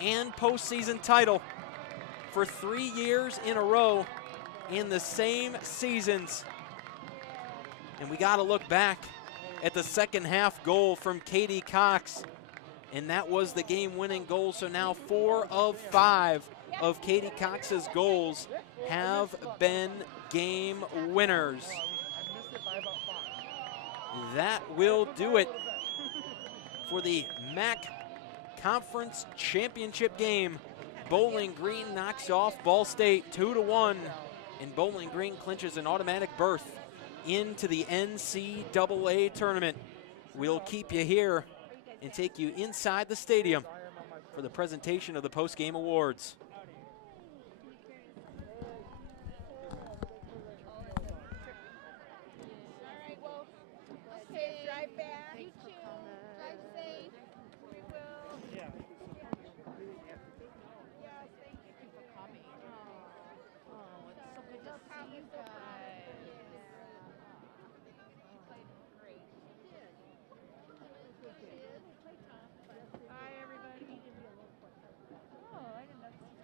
and postseason title for 3 years in a row in the same seasons. And we got to look back at the second half goal from Katie Cox. And that was the game-winning goal. So now 4 of 5 of Katie Cox's goals have been game winners. That will do it for the MAC Conference Championship game. Bowling Green knocks off Ball State 2-1, and Bowling Green clinches an automatic berth into the NCAA tournament. We'll keep you here and take you inside the stadium for the presentation of the post-game awards. Drive back. You too. Drive safe. We will. Yeah. Yes, thank you for coming. Oh, it's so good to see you guys. You played great. Hi, everybody. Oh, I didn't know.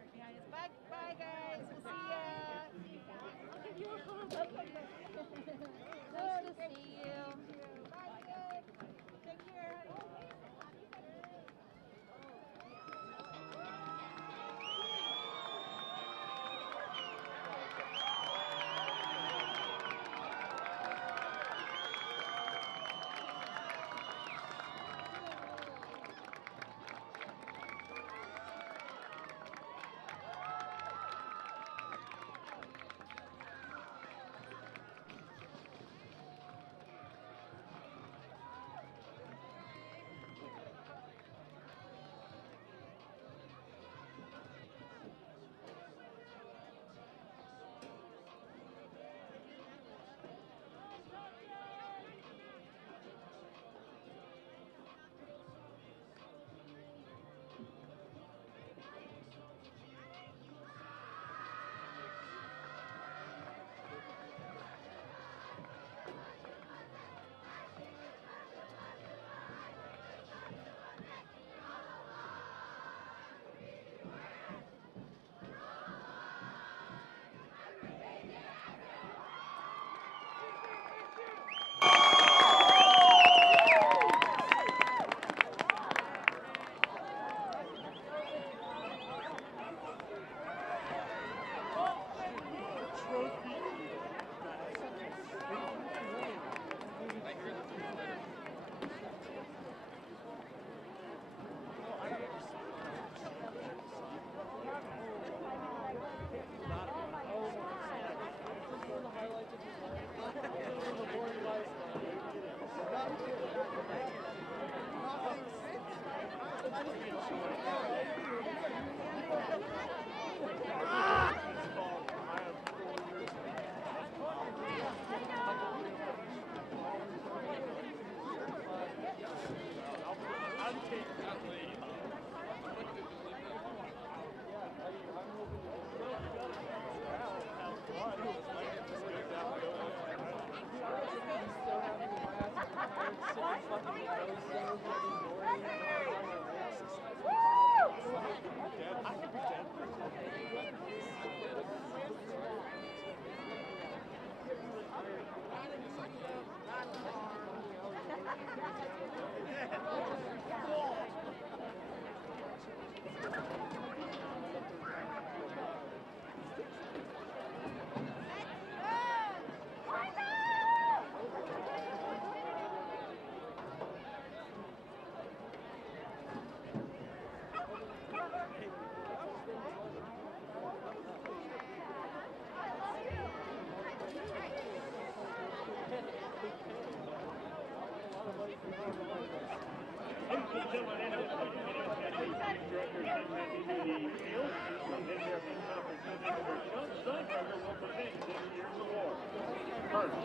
First,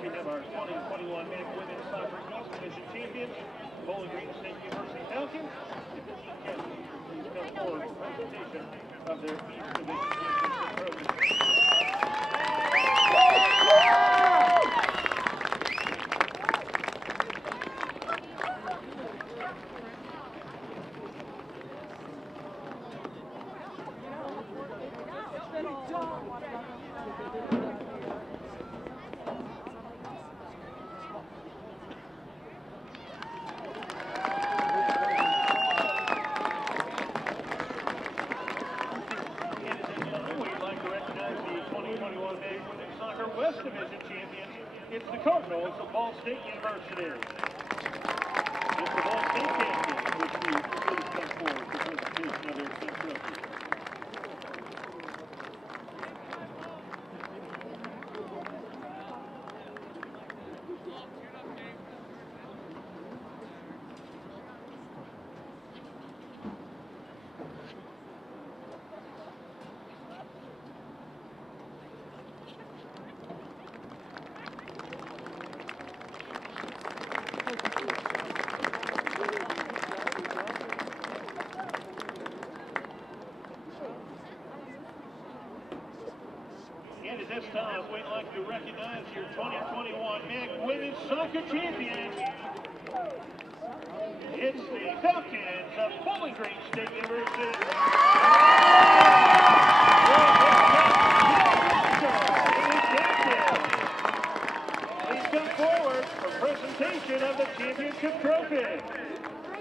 we have our 2021 MAC Women's Soccer East Division champions, Bowling Green State University Falcons. If the team captains would please come forward for presentation of their East Division championship trophy. West Division champions, it's the Cardinals of Ball State University. It's the Ball State champions, which we please come forward for presentation of their team trophy. And at this time, we'd like to recognize your 2021 MAC Women's Soccer champions. It's the Falcons of Bowling Green State University. Please come forward for presentation of the championship trophy.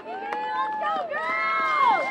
Let's go, girls!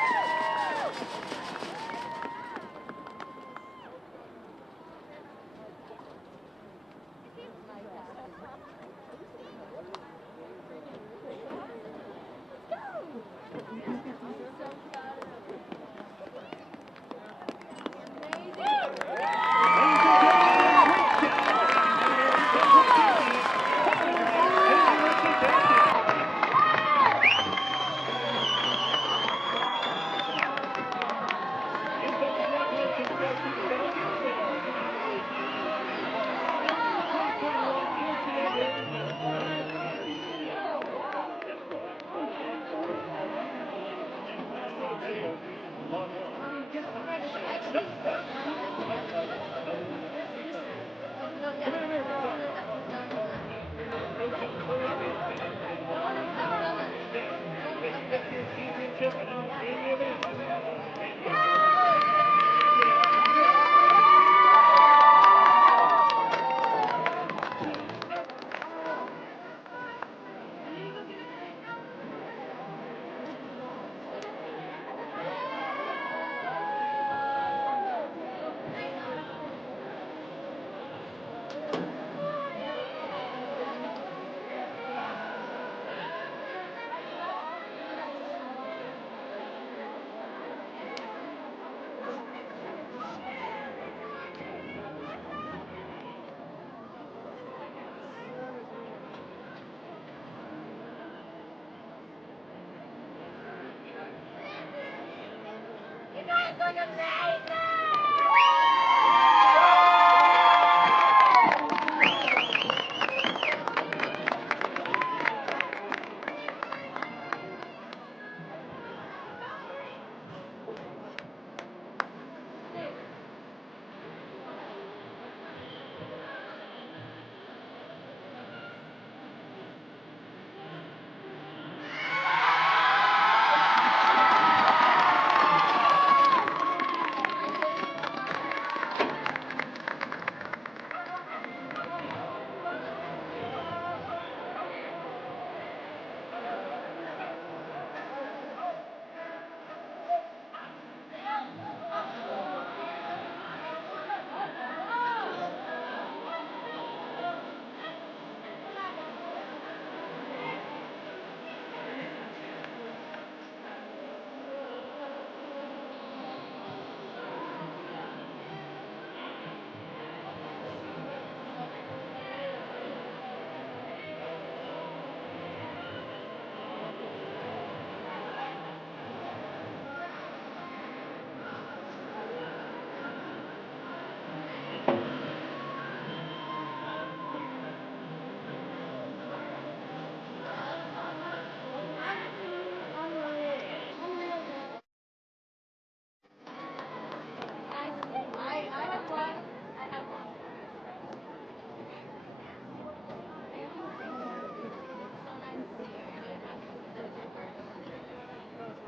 You guys look amazing!